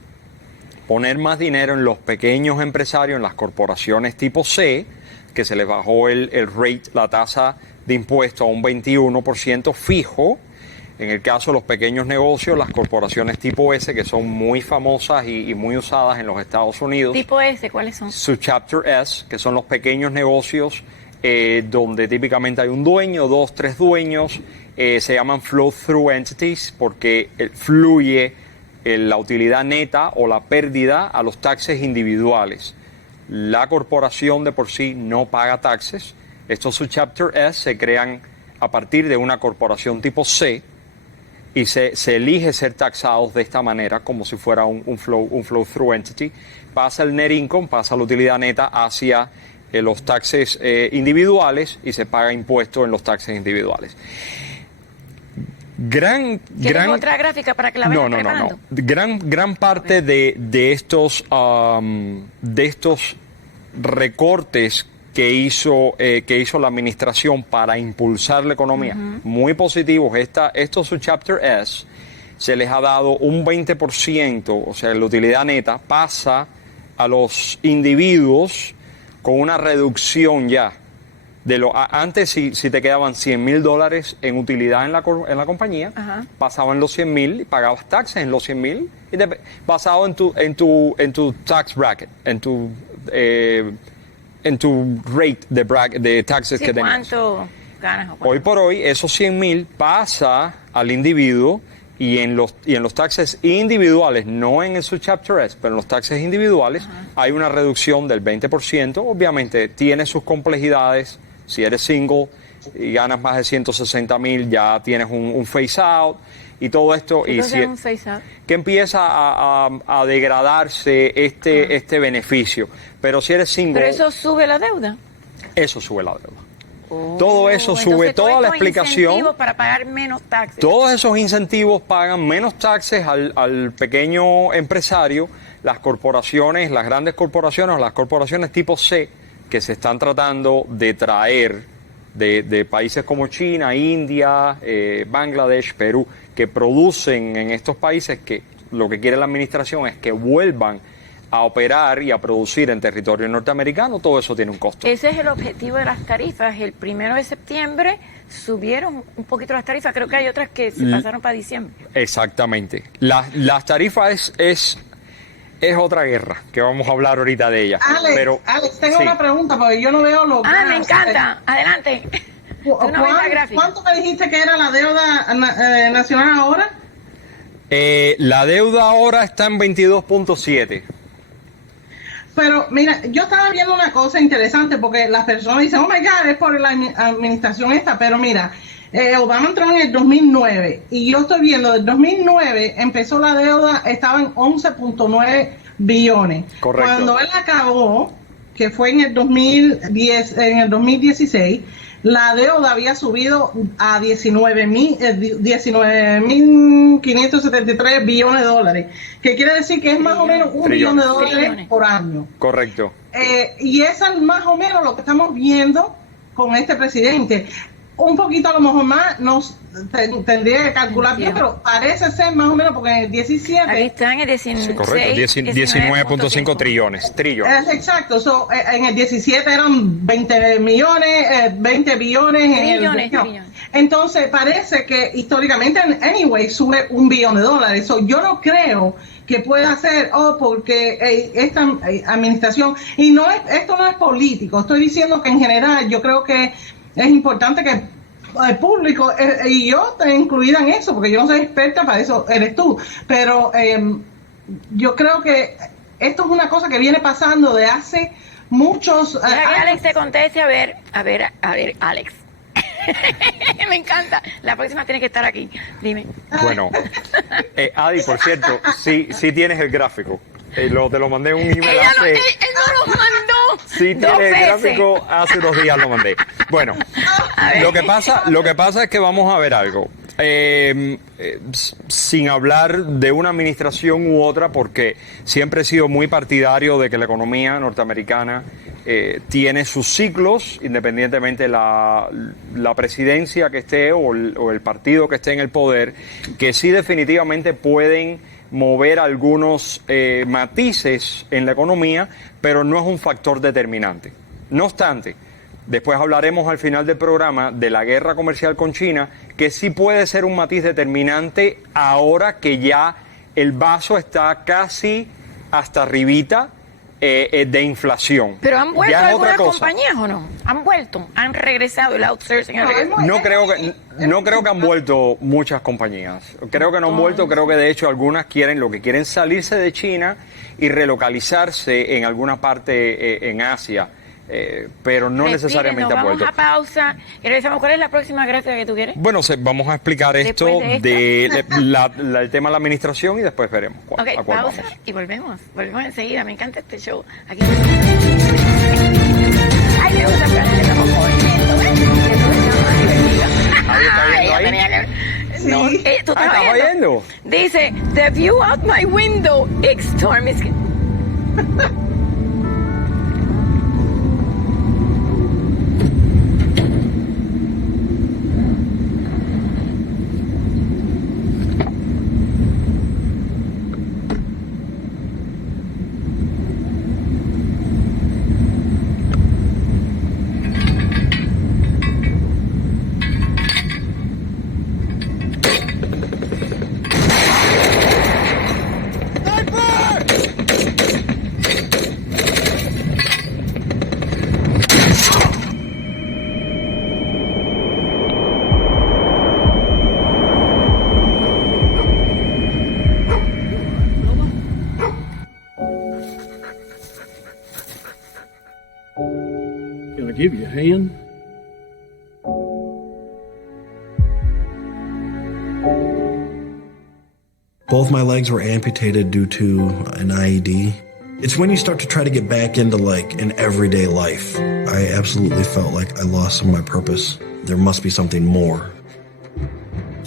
poner más dinero en los pequeños empresarios, en las corporaciones tipo C, que se les bajó el rate, la tasa de impuesto a un 21% fijo. En el caso de los pequeños negocios, las corporaciones tipo S, que son muy famosas y muy usadas en los Estados Unidos. ¿Tipo S? ¿Cuáles son? Subchapter S, que son los pequeños negocios donde típicamente hay un dueño, 2, 3 dueños. Se llaman flow-through entities porque fluye la utilidad neta o la pérdida a los taxes individuales. La corporación de por sí no paga taxes. Estos subchapter S se crean a partir de una corporación tipo C y se elige ser taxados de esta manera, como si fuera un flow-through entity. Pasa el net income, pasa la utilidad neta hacia los taxes individuales y se paga impuesto en los taxes individuales. ¿Tienes otra gráfica para que la vayan preparando? Gran parte de estos recortes que hizo la administración para impulsar la economía, muy positivos. Estos Subchapter S se les ha dado un 20%, o sea, la utilidad neta pasa a los individuos con una reducción ya. Antes, si te quedaban $100,000 en utilidad en la compañía, pasaban los 100,000 y pagabas taxes en los 100,000 basado en tu tax bracket, en tu rate de taxes que tenías. ¿Cuánto ganas? Hoy por hoy, esos 100,000 pasa al individuo y en los taxes individuales, no en el Subchapter S, pero en los taxes individuales hay una reducción del 20%. Obviamente tiene sus complejidades. Si eres single y ganas más de 160,000, ya tienes un phase out y todo esto. ¿Qué es un phase out? Que empieza a degradarse este beneficio. Pero si eres single... ¿Pero eso sube la deuda? Eso sube la deuda. Todo eso sube, toda la explicación. Incentivos para pagar menos taxes. Todos esos incentivos pagan menos taxes al pequeño empresario. Las corporaciones, las grandes corporaciones o las corporaciones tipo C, que se están tratando de traer de países como China, India, Bangladesh, Perú, que producen en estos países, que lo que quiere la administración es que vuelvan a operar y a producir en territorio norteamericano. Todo eso tiene un costo. Ese es el objetivo de las tarifas. El 1 de septiembre subieron un poquito las tarifas. Creo que hay otras que se pasaron para diciembre. Exactamente. Las tarifas es otra guerra, que vamos a hablar ahorita de ella. Alex, tengo una pregunta, porque yo no veo los me encanta. Adelante. ¿Cuánto me dijiste que era la deuda nacional ahora? La deuda ahora está en 22.7. Pero mira, yo estaba viendo una cosa interesante, porque las personas dicen, oh my God, es por la administración esta, pero mira, Obama entró en el 2009 y yo estoy viendo, del 2009 empezó la deuda, estaba en 11.9 billones. Correcto. Cuando él acabó, que fue en el 2016, la deuda había subido a 19.573 billones de dólares, que quiere decir que es más o menos $1 billón por año. Correcto. Y eso es más o menos lo que estamos viendo con este presidente. Un poquito a lo mejor más tendría que calcular bien, pero parece ser más o menos, porque en el 17... Ahí están en el 16. Sí, correcto, 19.5 trillones. Exacto, en el 17 eran 20 billones. Trillones. Entonces parece que históricamente, anyway, sube $1 billón. Yo no creo que pueda ser, porque esta administración, y esto no es político, estoy diciendo que en general yo creo que es importante que el público, y yo te incluida en eso, porque yo no soy experta, para eso eres tú, pero yo creo que esto es una cosa que viene pasando de hace muchos años. Que Alex te conteste, a ver, Alex. Me encanta. La próxima tiene que estar aquí. Dime. Bueno, Adi, por cierto, sí tienes el gráfico. Te lo mandé un email él no lo mandó. Sí, tiene el gráfico, hace 2 días lo mandé. Bueno, lo que pasa es que vamos a ver algo. Sin hablar de una administración u otra, porque siempre he sido muy partidario de que la economía norteamericana tiene sus ciclos, independientemente la presidencia que esté o el partido que esté en el poder, que sí definitivamente pueden mover algunos matices en la economía, pero no es un factor determinante. No obstante, después hablaremos al final del programa de la guerra comercial con China, que sí puede ser un matiz determinante ahora que ya el vaso está casi hasta arribita de inflación. ¿Pero han vuelto algunas compañías o no? ¿Han vuelto? ¿Han regresado el outsourcing? No creo que han vuelto muchas compañías. Creo que no han vuelto. Creo que de hecho algunas lo que quieren salirse de China y relocalizarse en alguna parte en Asia. Pero no necesariamente han vuelto. Vamos a pausa y regresamos. ¿Cuál es la próxima gráfica que tú quieres? Bueno, vamos a explicar esto del tema de la administración y después veremos a cuál pausa vamos. Y volvemos enseguida. Me encanta este show. Aquí. Ay, me gusta que estamos movimiento, ¿ves? Que todo está más divertido. Ahí está viendo ahí. No, ¿tú ¿estás oyendo? Dice, the view out my window, storm is... Can I give you a hand? Both my legs were amputated due to an IED. It's when you start to try to get back into like an everyday life. I absolutely felt like I lost some of my purpose. There must be something more.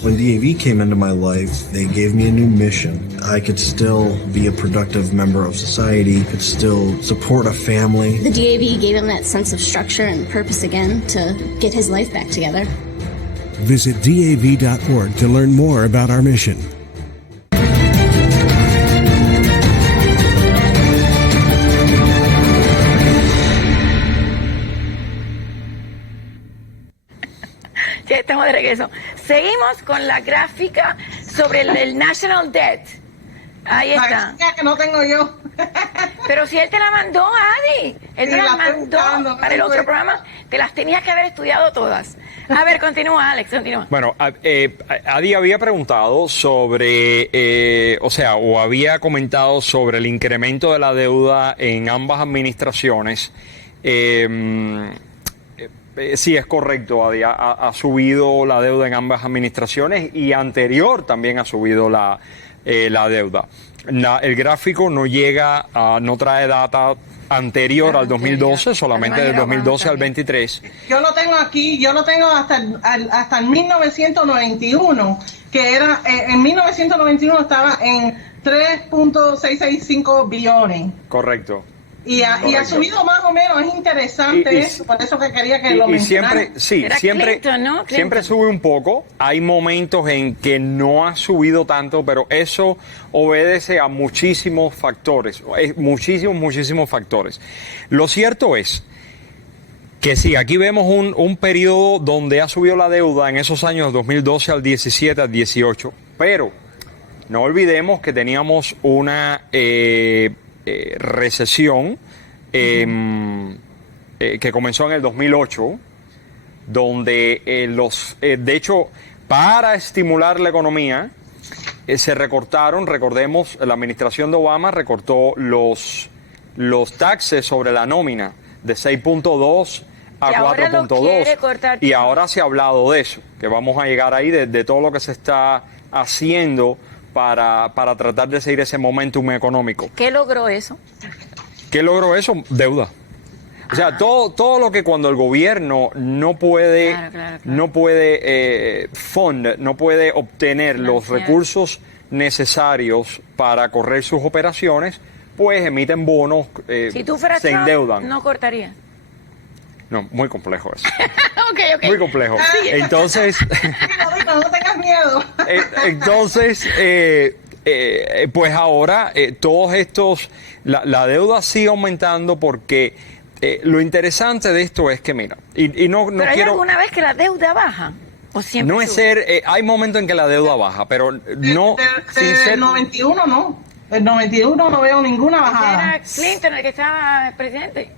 When DAV came into my life, they gave me a new mission. I could still be a productive member of society, could still support a family. The DAV gave him that sense of structure and purpose again to get his life back together. Visit DAV.org to learn more about our mission. Ya estamos de regreso. Seguimos con la gráfica sobre el National Debt. Ahí está. La que no tengo yo. Pero si él te la mandó, Adi. Él te Sí, la la estoy mandó buscando, para el no otro sé. programa. Te las tenías que haber estudiado todas. A ver, continúa, Alex, continúa. Bueno, Adi había preguntado sobre, o había comentado sobre el incremento de la deuda en ambas administraciones. Sí, es correcto, Adi, ha subido la deuda en ambas administraciones y anterior también ha subido la deuda. El gráfico no llega, no trae data anterior al 2012, solamente del 2012 al 23. Yo lo tengo aquí, yo lo tengo hasta el 1991, que era, en 1991 estaba en 3.665 billones. Correcto. Y ha subido más o menos, es interesante eso, por eso que quería que lo mencionara. Era Clinton, ¿no? Siempre sube un poco. Hay momentos en que no ha subido tanto, pero eso obedece a muchísimos factores, muchísimos factores. Lo cierto es que sí, aquí vemos un periodo donde ha subido la deuda en esos años 2012 al 17, al 18, pero no olvidemos que teníamos una recesión que comenzó en el 2008, donde de hecho, para estimular la economía, se recortaron, recordemos, la administración de Obama recortó los taxes sobre la nómina de 6.2 a 4.2 y ahora se ha hablado de eso, que vamos a llegar ahí de todo lo que se está haciendo para tratar de seguir ese momentum económico. ¿Qué logró eso? ¿Qué logró eso? Deuda. O sea, todo lo que cuando el gobierno no puede, no puede obtener los recursos necesarios para correr sus operaciones, pues emiten bonos, si tú fueras se Trump, endeudan. no cortarías. No, muy complejo eso. Okay. Muy complejo. Entonces, No tengas miedo. entonces, pues ahora todos estos, la deuda sigue aumentando porque lo interesante de esto es que, mira, y no ¿Pero hay quiero... alguna vez que la deuda baja? ¿O siempre No es sube? hay momentos en que la deuda baja, pero no... sin ser... El 91 no. El 91 no veo ninguna bajada. Era Clinton el que estaba presidente.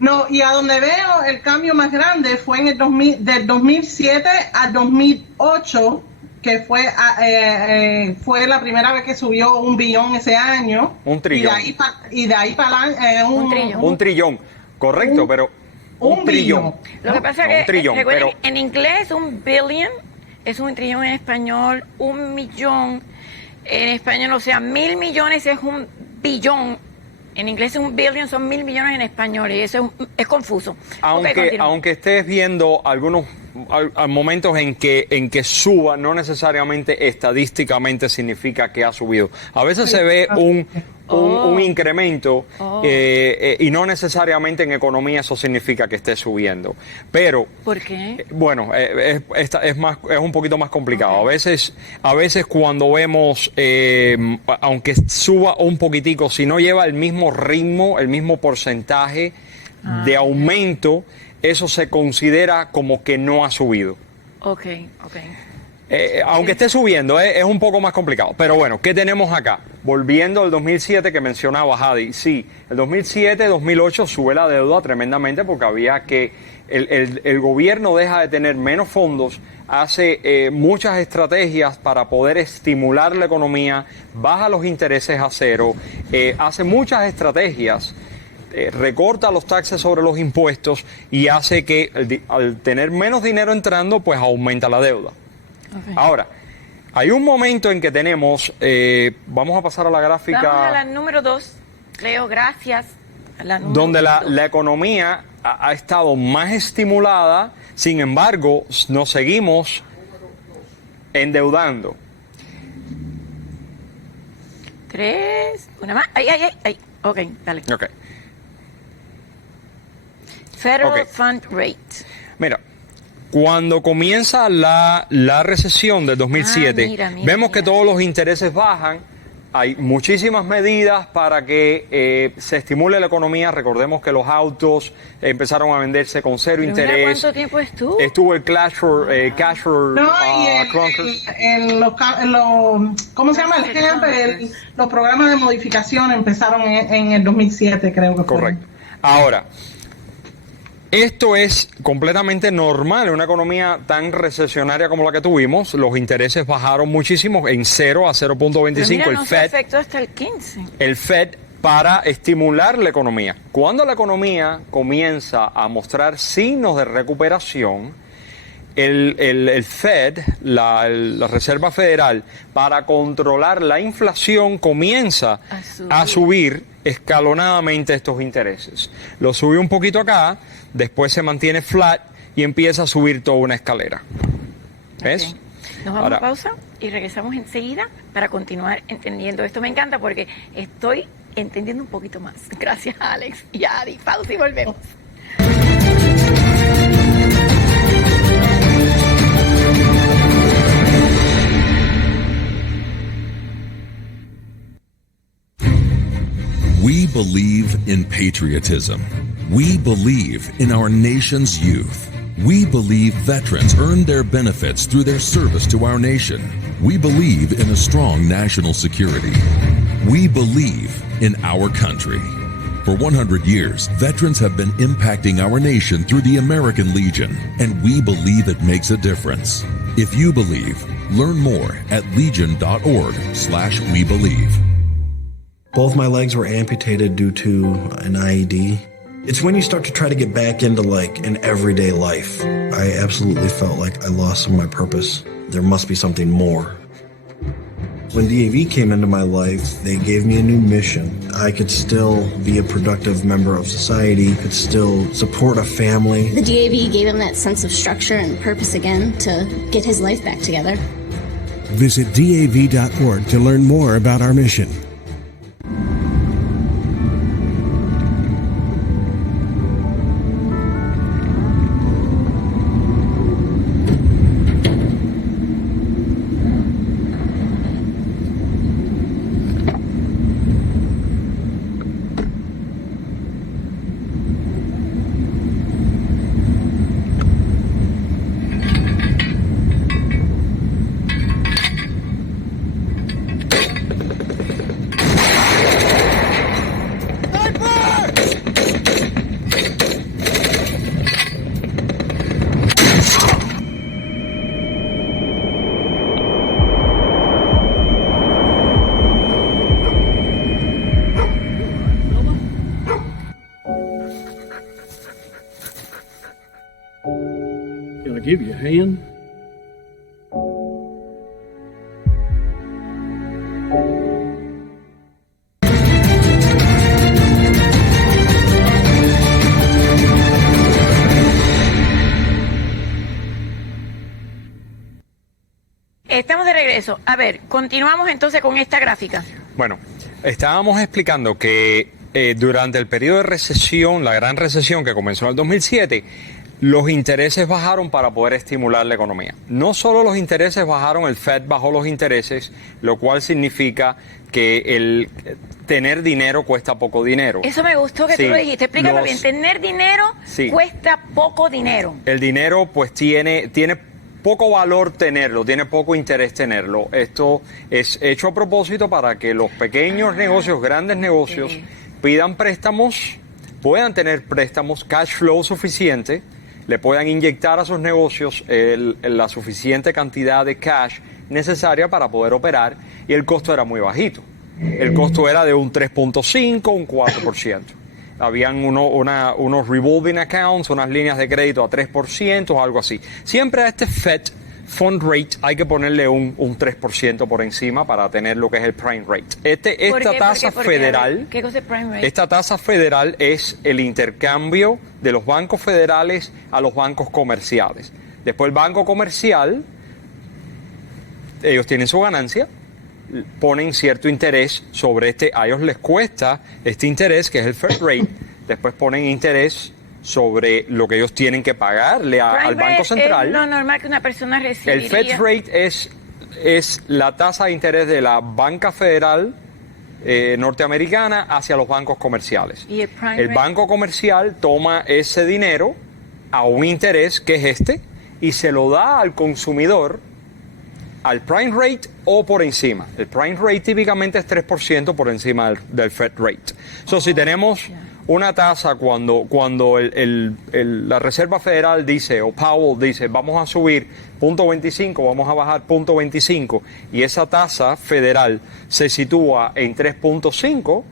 No, y a donde veo el cambio más grande fue en el del 2007 al 2008, que fue la primera vez que subió $1 billón ese año. Un trillón. Y de ahí para adelante, un trillón, correcto, pero un trillón. Lo que pasa es que, trillón, recuerden, pero... en inglés un billion es un trillón en español, 1 millón en español, o sea, 1.000 millones es un billón. En inglés un billion son 1.000 millones en español y eso es confuso. Aunque estés viendo algunos momentos en que suba, no necesariamente estadísticamente significa que ha subido. A veces se ve un incremento y no necesariamente en economía eso significa que esté subiendo. Pero, ¿por qué? Bueno, es un poquito más complicado. Okay. A veces cuando vemos, aunque suba un poquitico, si no lleva el mismo ritmo, el mismo porcentaje de aumento, eso se considera como que no ha subido. Ok. Aunque esté subiendo, es un poco más complicado. Pero bueno, ¿qué tenemos acá? Volviendo al 2007 que mencionaba Hadi. Sí, el 2007-2008 sube la deuda tremendamente porque había que... El gobierno deja de tener menos fondos, hace muchas estrategias para poder estimular la economía, baja los intereses a cero, hace muchas estrategias, recorta los taxes sobre los impuestos y hace que al tener menos dinero entrando, pues aumenta la deuda. Okay. Ahora, hay un momento en que tenemos, vamos a pasar a la gráfica... Vamos a la número 2, Leo, gracias. Donde la economía ha estado más estimulada, sin embargo, nos seguimos endeudando. 3, una más. Ay. Ok, dale. Ok. Federal Fund Rate. Mira, cuando comienza la recesión del 2007, mira, vemos que todos los intereses bajan. Hay muchísimas medidas para que se estimule la economía. Recordemos que los autos empezaron a venderse con cero interés. Mira ¿cuánto tiempo estuvo? Estuvo el cash for ¿cómo se llama? Los programas de modificación empezaron en el 2007, creo que fue. Correcto. Ahora, esto es completamente normal en una economía tan recesionaria como la que tuvimos. Los intereses bajaron muchísimo, en 0 a 0.25. El Fed afectó hasta el 15. El Fed para estimular la economía. Cuando la economía comienza a mostrar signos de recuperación, el Fed, la Reserva Federal, para controlar la inflación comienza a subir escalonadamente estos intereses. Lo sube un poquito acá, después se mantiene flat y empieza a subir toda una escalera. ¿Ves? Okay. Nos vamos a pausa y regresamos enseguida para continuar entendiendo esto. Me encanta porque estoy entendiendo un poquito más. Gracias, Alex y Adi. Pausa y volvemos. We believe in patriotism. We believe in our nation's youth. We believe veterans earn their benefits through their service to our nation. We believe in a strong national security. We believe in our country. For 100 years, veterans have been impacting our nation through the American Legion, and we believe it makes a difference. If you believe, learn more at legion.org/webelieve. Both my legs were amputated due to an IED. It's when you start to try to get back into like an everyday life. I absolutely felt like I lost some of my purpose. There must be something more. When DAV came into my life, they gave me a new mission. I could still be a productive member of society, could still support a family. The DAV gave him that sense of structure and purpose again to get his life back together. Visit DAV.org to learn more about our mission. Can I give you a hand? eso. A ver, continuamos entonces con esta gráfica. Bueno, estábamos explicando que durante el periodo de recesión, la gran recesión que comenzó en el 2007, los intereses bajaron para poder estimular la economía. No solo los intereses bajaron, el Fed bajó los intereses, lo cual significa que el tener dinero cuesta poco dinero. Eso me gustó que Sí, tú lo dijiste. Explícalo los- bien. Tener dinero Sí. cuesta poco dinero. El dinero pues tiene poco valor tenerlo, tiene poco interés tenerlo. Esto es hecho a propósito para que los pequeños negocios, grandes negocios, sí. pidan préstamos, puedan tener préstamos, cash flow suficiente, le puedan inyectar a sus negocios la suficiente cantidad de cash necesaria para poder operar, y el costo era muy bajito. El costo era de un 3.5, un 4%. Habían unos revolving accounts, unas líneas de crédito a 3%, algo así. Siempre a este Fed Fund Rate hay que ponerle un 3% por encima para tener lo que es el prime rate. ¿Por Esta qué? tasa ¿Por qué? A ver, federal, ¿qué cosa es prime rate? esta tasa federal es el intercambio de los bancos federales a los bancos comerciales. Después el banco comercial, ellos tienen su ganancia, ponen cierto interés sobre a ellos les cuesta este interés, que es el Fed Rate, después ponen interés sobre lo que ellos tienen que pagarle Prime al rate Banco Central. es lo normal que una persona recibiría. El Fed Rate es la tasa de interés de la banca federal norteamericana hacia los bancos comerciales. ¿Y el prime El rate? banco comercial toma ese dinero a un interés que es y se lo da al consumidor al prime rate o por encima. El prime rate típicamente es 3% por encima del Fed rate. Si tenemos una tasa cuando la Reserva Federal dice, o Powell dice, vamos a subir 0.25, vamos a bajar 0.25, y esa tasa federal se sitúa en 3.5,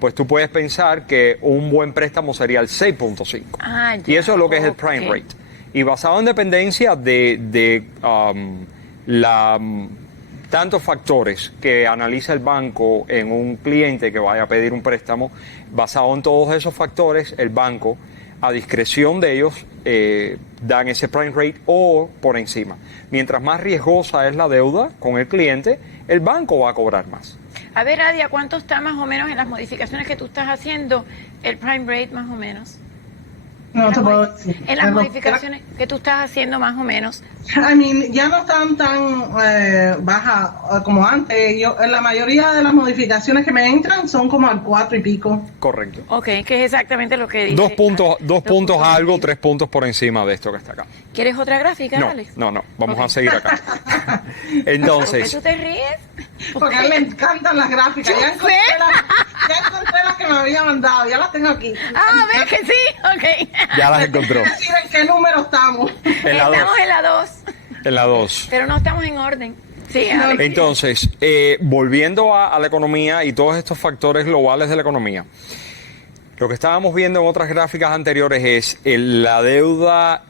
pues tú puedes pensar que un buen préstamo sería el 6.5. Ah, ya, Y eso es lo que es el prime ok. rate. Y basado en dependencia de tantos factores que analiza el banco en un cliente que vaya a pedir un préstamo, basado en todos esos factores, el banco, a discreción de ellos, dan ese prime rate o por encima. Mientras más riesgosa es la deuda con el cliente, el banco va a cobrar más. A ver, Adia, ¿cuánto está más o menos en las modificaciones que tú estás haciendo el prime rate más o menos? No te puedo decir. En las Pero- modificaciones que tú estás haciendo más o menos. I mean, ya no están tan bajas como antes. La mayoría de las modificaciones que me entran son como al 4 y pico. Correcto. Ok, que es exactamente lo que dice. 2 puntos algo, 3 puntos por encima de esto que está acá. ¿Quieres otra gráfica, No, Alex? no, vamos Ok. a seguir acá. ¿Por qué Entonces, tú te ríes? porque a él le encantan las gráficas. Ya encontré las que me había mandado, ya las tengo aquí. Ah, ves que sí, ok. Ya las encontró. Decir en qué número estamos. En la 2. Estamos en la 2, En la 2. pero no estamos en orden. Sí, Alex. Entonces, volviendo a la economía y todos estos factores globales de la economía, lo que estábamos viendo en otras gráficas anteriores es la deuda,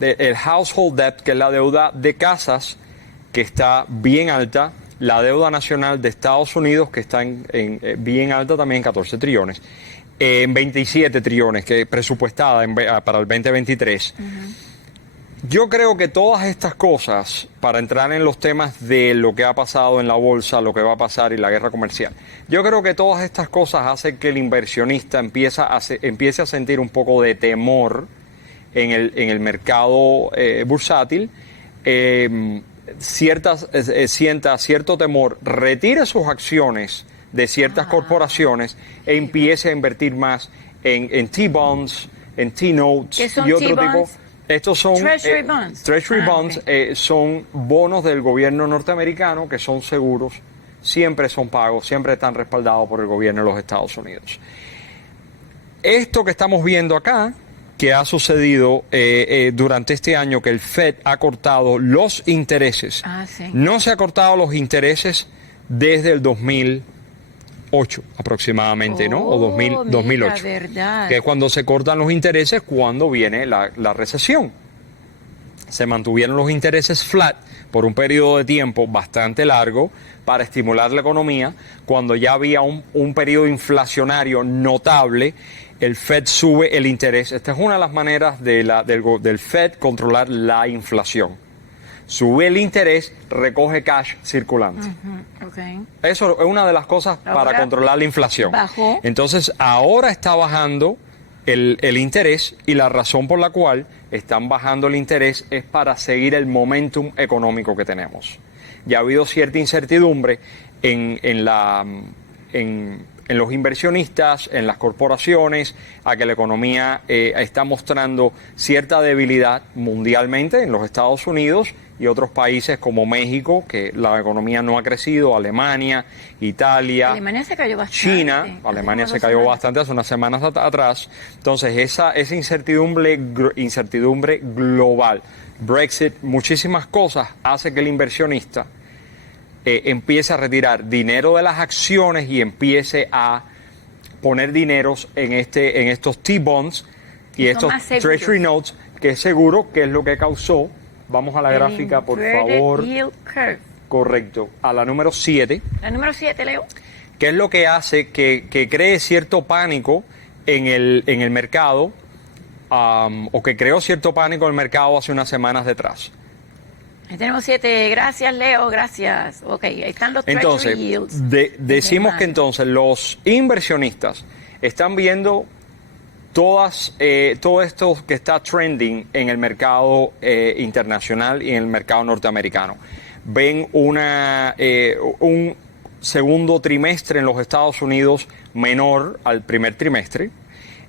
el household debt, que es la deuda de casas, que está bien alta, la deuda nacional de Estados Unidos, que está bien alta también en 14 trillones, en 27 trillones, que presupuestada para el 2023. Yo creo que todas estas cosas, para entrar en los temas de lo que ha pasado en la bolsa, lo que va a pasar y la guerra comercial, yo creo que todas estas cosas hacen que el inversionista empiece a sentir un poco de temor en el mercado bursátil, sienta cierto temor, retire sus acciones de ciertas corporaciones e empiece a invertir más en T-bonds, en T-notes ¿Qué son y otro T-bonds? tipo. Estos son Treasury bonds. Treasury Ah, bonds, ok. son bonos del gobierno norteamericano que son seguros, siempre son pagos, siempre están respaldados por el gobierno de los Estados Unidos. Esto que estamos viendo acá, que ha sucedido durante este año, que el Fed ha cortado los intereses. Ah, sí. No se ha cortado los intereses desde el 2008 aproximadamente, ¿no? O 2008. Mira, verdad. Que es cuando se cortan los intereses cuando viene la recesión. Se mantuvieron los intereses flat por un periodo de tiempo bastante largo para estimular la economía. Cuando ya había un periodo inflacionario notable, el Fed sube el interés. Esta es una de las maneras del Fed controlar la inflación. sube el interés, recoge cash circulante. Okay. Eso es una de las cosas para Ahora controlar la inflación. bajó. Entonces, ahora está bajando el interés, y la razón por la cual están bajando el interés es para seguir el momentum económico que tenemos. Ya ha habido cierta incertidumbre en los inversionistas, en las corporaciones, a que la economía está mostrando cierta debilidad mundialmente en los Estados Unidos y otros países como México, que la economía no ha crecido, Alemania, Italia, Alemania se cayó bastante. China. Alemania se cayó bastante hace unas semanas atrás. Entonces, esa incertidumbre global, Brexit, muchísimas cosas, hace que el inversionista empiece a retirar dinero de las acciones y empiece a poner dineros en estos T-bonds y Son estos más seguros. Treasury Notes, que es seguro, que es lo que causó. Vamos a la gráfica, por Inverted favor. Yield Curve. Correcto. A la número 7. La número 7, Leo. ¿Qué es lo que hace que cree cierto pánico en el mercado, o que creó cierto pánico en el mercado hace unas semanas detrás? Ahí tenemos 7. Gracias, Leo. Gracias. Ok, ahí están los Entonces, Treasury Yields. decimos que entonces los inversionistas están viendo todo esto que está trending en el mercado internacional y en el mercado norteamericano. Ven un segundo trimestre en los Estados Unidos menor al primer trimestre.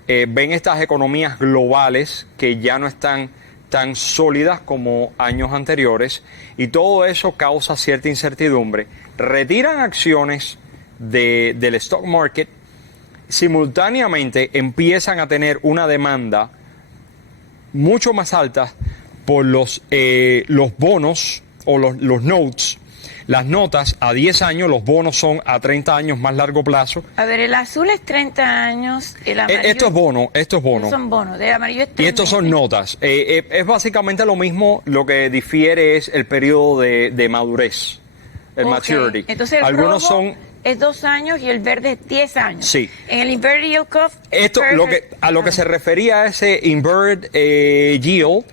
Ven estas economías globales que ya no están tan sólidas como años anteriores, y todo eso causa cierta incertidumbre. Retiran acciones del stock market, simultáneamente empiezan a tener una demanda mucho más alta por los bonos o los notes, las notas a 10 años, los bonos son a 30 años más largo plazo. A ver, el azul es 30 años, el amarillo... Esto es bono. Estos son bonos, el amarillo es 3 Y estos son meses. notas. Es básicamente lo mismo, lo que difiere es el periodo de madurez, el Ok. maturity. Entonces el Algunos rojo son... es 2 años y el verde es 10 años. Sí. En el inverted yield curve... Esto, a lo que se refería a ese inverted yield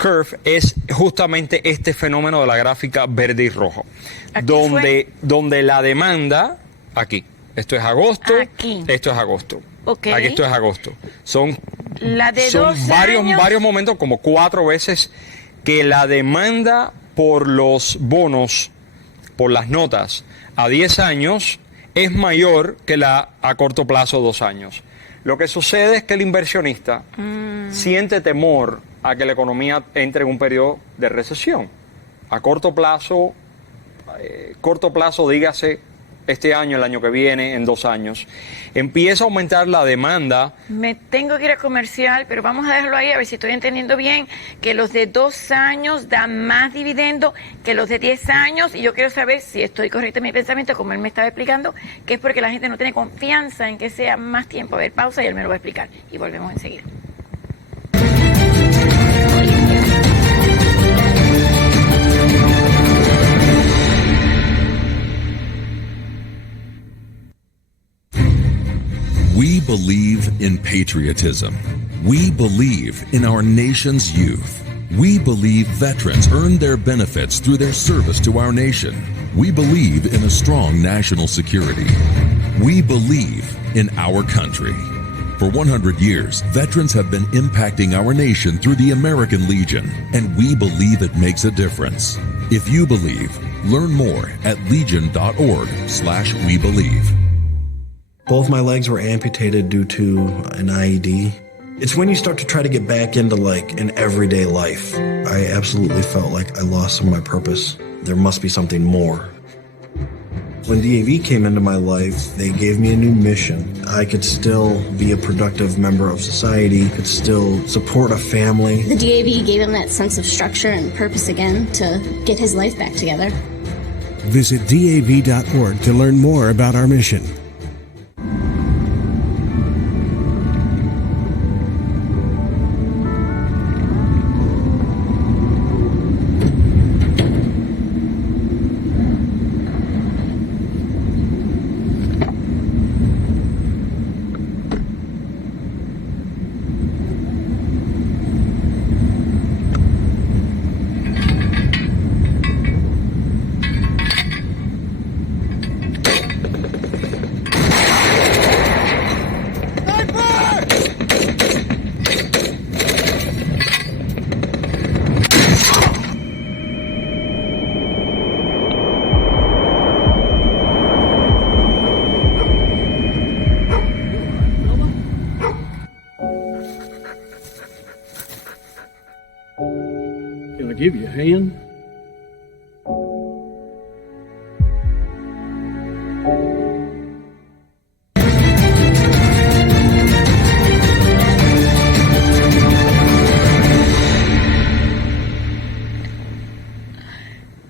curve es justamente este fenómeno de la gráfica verde y rojo, Aquí donde la demanda, aquí, esto es agosto, Aquí. esto es agosto, Ok. aquí esto es agosto, son La de 2 años... varios momentos, como 4 veces, que la demanda por los bonos, por las notas a 10 años es mayor que la a corto plazo 2 años. Lo que sucede es que el inversionista siente temor a que la economía entre en un periodo de recesión. A corto plazo, dígase este año, el año que viene, en 2 años, empieza a aumentar la demanda. Me tengo que ir a comercial, pero vamos a dejarlo ahí a ver si estoy entendiendo bien, que los de 2 años dan más dividendo que los de 10 años, y yo quiero saber si estoy correcta en mi pensamiento, como él me estaba explicando, que es porque la gente no tiene confianza en que sea más tiempo. A ver, pausa y él me lo va a explicar, y volvemos enseguida. We believe in patriotism. We believe in our nation's youth. We believe veterans earn their benefits through their service to our nation. We believe in a strong national security. We believe in our country. For 100 years, veterans have been impacting our nation through the American Legion, and we believe it makes a difference. If you believe, learn more at legion.org/webelieve. Both my legs were amputated due to an IED. It's when you start to try to get back into like an everyday life. I absolutely felt like I lost some of my purpose. There must be something more. When DAV came into my life, they gave me a new mission. I could still be a productive member of society, could still support a family. The DAV gave him that sense of structure and purpose again to get his life back together. Visit DAV.org to learn more about our mission. a hand?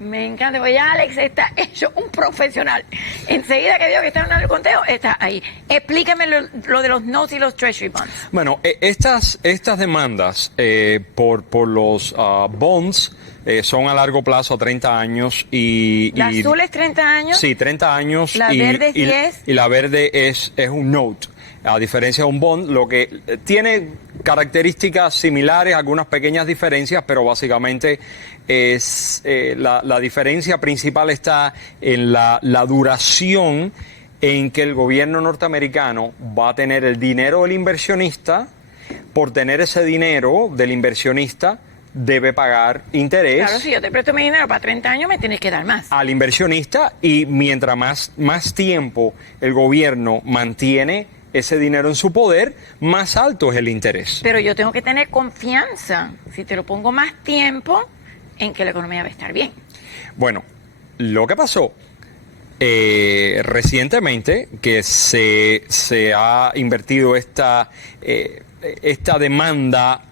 Me encanta, porque ya Alex está hecho un profesional. Enseguida que veo que está en el conteo, está ahí. Explícame lo de los notes y los treasury bonds. Bueno, estas demandas por los bonds son a largo plazo, a 30 años. La azul es 30 años. Sí, 30 años. La verde es 10. Y la verde es un note. A diferencia de un bond, lo que tiene características similares, algunas pequeñas diferencias, pero básicamente es la diferencia principal está en la duración en que el gobierno norteamericano va a tener el dinero del inversionista. Por tener ese dinero del inversionista, debe pagar interés. Claro, si yo te presto mi dinero para 30 años, me tienes que dar más. Al inversionista, y mientras más tiempo el gobierno mantiene ese dinero en su poder, más alto es el interés. Pero yo tengo que tener confianza, si te lo pongo más tiempo, en que la economía va a estar bien. Bueno, lo que pasó recientemente, que se ha invertido esta demanda,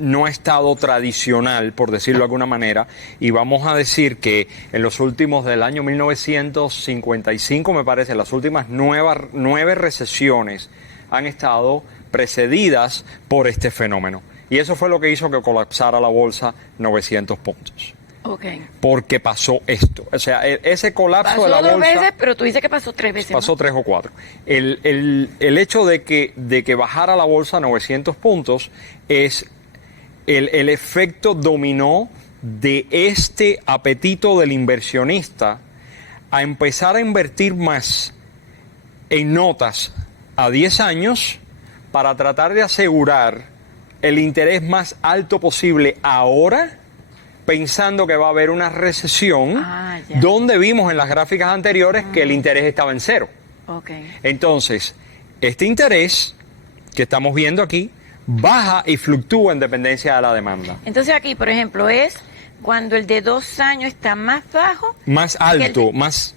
no ha estado tradicional, por decirlo de alguna manera, y vamos a decir que en los últimos del año 1955, me parece, las últimas 9 recesiones han estado precedidas por este fenómeno. Y eso fue lo que hizo que colapsara la bolsa 900 puntos. Okay. Porque pasó esto. O sea, ese colapso pasó de la bolsa... Pasó 2 veces, pero tú dices que pasó 3 veces. Pasó ¿no? 3 o 4. El hecho de que bajara la bolsa 900 puntos es el efecto dominó de este apetito del inversionista a empezar a invertir más en notas a 10 años para tratar de asegurar el interés más alto posible ahora, pensando que va a haber una recesión, donde vimos en las gráficas anteriores que el interés estaba en 0. Okay. Entonces, este interés que estamos viendo aquí baja y fluctúa en dependencia de la demanda. Entonces aquí, por ejemplo, es cuando el de 2 años está más bajo. Más alto, más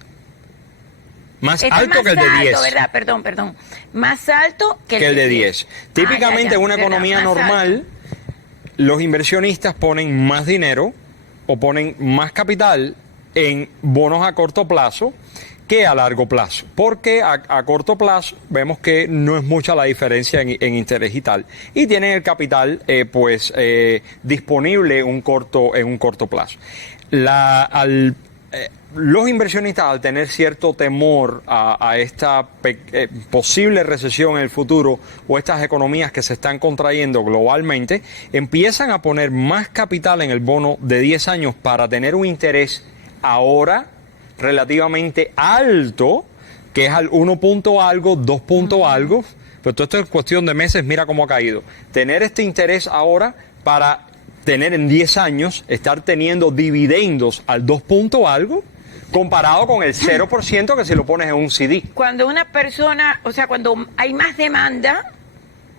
alto que el de 10. ¿Verdad? Perdón. Más alto que el de 10. Típicamente en una ¿verdad? economía Más normal, los inversionistas ponen más dinero o ponen más capital en bonos a corto plazo que a largo plazo, porque a corto plazo vemos que no es mucha la diferencia en interés y tal, y tienen el capital disponible en un corto plazo. Los inversionistas, al tener cierto temor a esta posible recesión en el futuro o estas economías que se están contrayendo globalmente, empiezan a poner más capital en el bono de 10 años para tener un interés ahora relativamente alto, que es al 1 punto algo, 2 punto algo, pero todo esto es cuestión de meses, mira cómo ha caído. Tener este interés ahora para tener en 10 años, estar teniendo dividendos al 2 punto algo, comparado con el 0% que si lo pones en un CD. Cuando una persona, o sea, cuando hay más demanda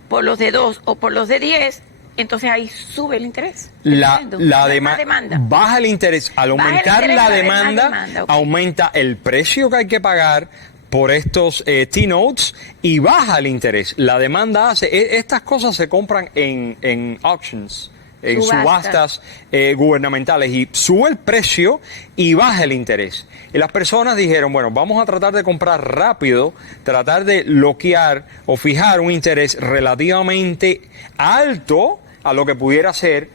por los de 2 o por los de 10, entonces ahí sube el interés. La demanda. Baja el interés. Al aumentar la demanda, okay, aumenta el precio que hay que pagar por estos T-Notes y baja el interés. La demanda hace... Estas cosas se compran en auctions, en subastas gubernamentales, y sube el precio y baja el interés. Y las personas dijeron, bueno, vamos a tratar de comprar rápido, tratar de bloquear o fijar un interés relativamente alto a lo que pudiera ser,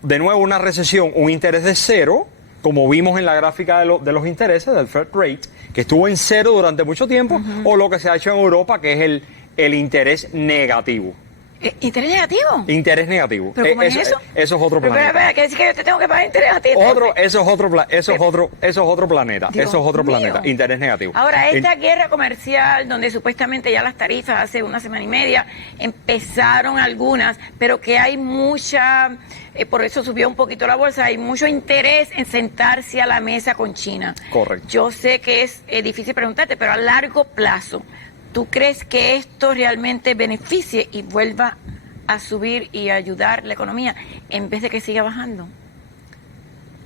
de nuevo, una recesión, un interés de 0, como vimos en la gráfica de los intereses, del Fed Rate, que estuvo en 0 durante mucho tiempo, o lo que se ha hecho en Europa, que es el interés negativo. ¿Interés negativo? Interés negativo. ¿Pero cómo es eso? Eso es otro planeta. Pero, ¿qué decir que yo te tengo que pagar interés a ti? Eso es otro planeta. Dios Eso es otro planeta. mío. Interés negativo. Ahora, esta guerra comercial, donde supuestamente ya las tarifas hace una semana y media empezaron algunas, pero que hay mucha, por eso subió un poquito la bolsa, hay mucho interés en sentarse a la mesa con China. Correcto. Yo sé que es difícil preguntarte, pero a largo plazo, ¿tú crees que esto realmente beneficie y vuelva a subir y ayudar la economía en vez de que siga bajando?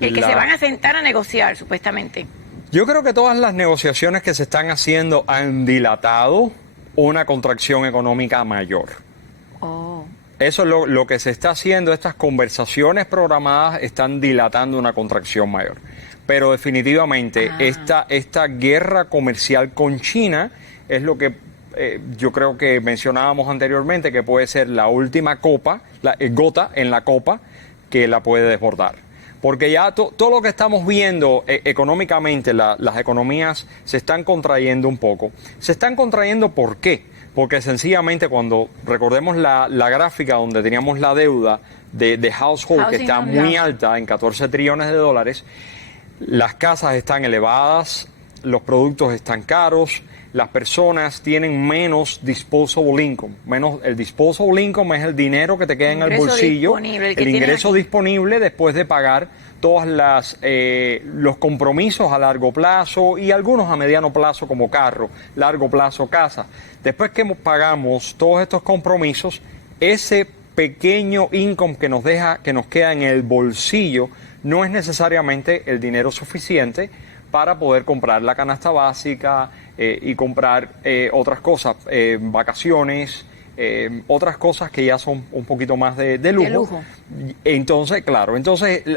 que se van a sentar a negociar, supuestamente. Yo creo que todas las negociaciones que se están haciendo han dilatado una contracción económica mayor. Oh. Eso es lo que se está haciendo. Estas conversaciones programadas están dilatando una contracción mayor. Pero definitivamente esta guerra comercial con China es lo que yo creo que mencionábamos anteriormente, que puede ser la última gota en la copa que la puede desbordar. Porque ya todo lo que estamos viendo económicamente, las economías se están contrayendo un poco. Se están contrayendo, ¿por qué? Porque sencillamente cuando recordemos la gráfica donde teníamos la deuda de household que está muy alta en 14 trillones de dólares, las casas están elevadas, los productos están caros, las personas tienen menos disposable income. El disposable income es el dinero que te queda en el bolsillo, el ingreso disponible después de pagar todos los compromisos a largo plazo y algunos a mediano plazo como carro, largo plazo casa. Después que pagamos todos estos compromisos, ese pequeño income que nos queda en el bolsillo no es necesariamente el dinero suficiente para poder comprar la canasta básica y comprar otras cosas, vacaciones, otras cosas que ya son un poquito más de lujo. Entonces, claro,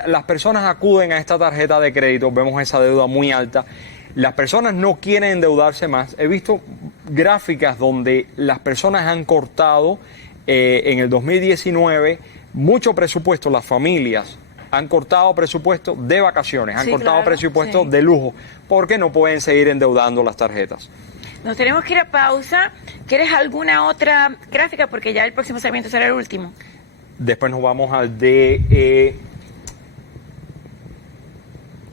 las personas acuden a esta tarjeta de crédito, vemos esa deuda muy alta. Las personas no quieren endeudarse más. He visto gráficas donde las personas han cortado en el 2019 mucho presupuesto, las familias han cortado presupuesto de vacaciones, han cortado presupuesto de lujo, porque no pueden seguir endeudando las tarjetas. Nos tenemos que ir a pausa. ¿Quieres alguna otra gráfica? Porque ya el próximo segmento será el último. Después nos vamos al de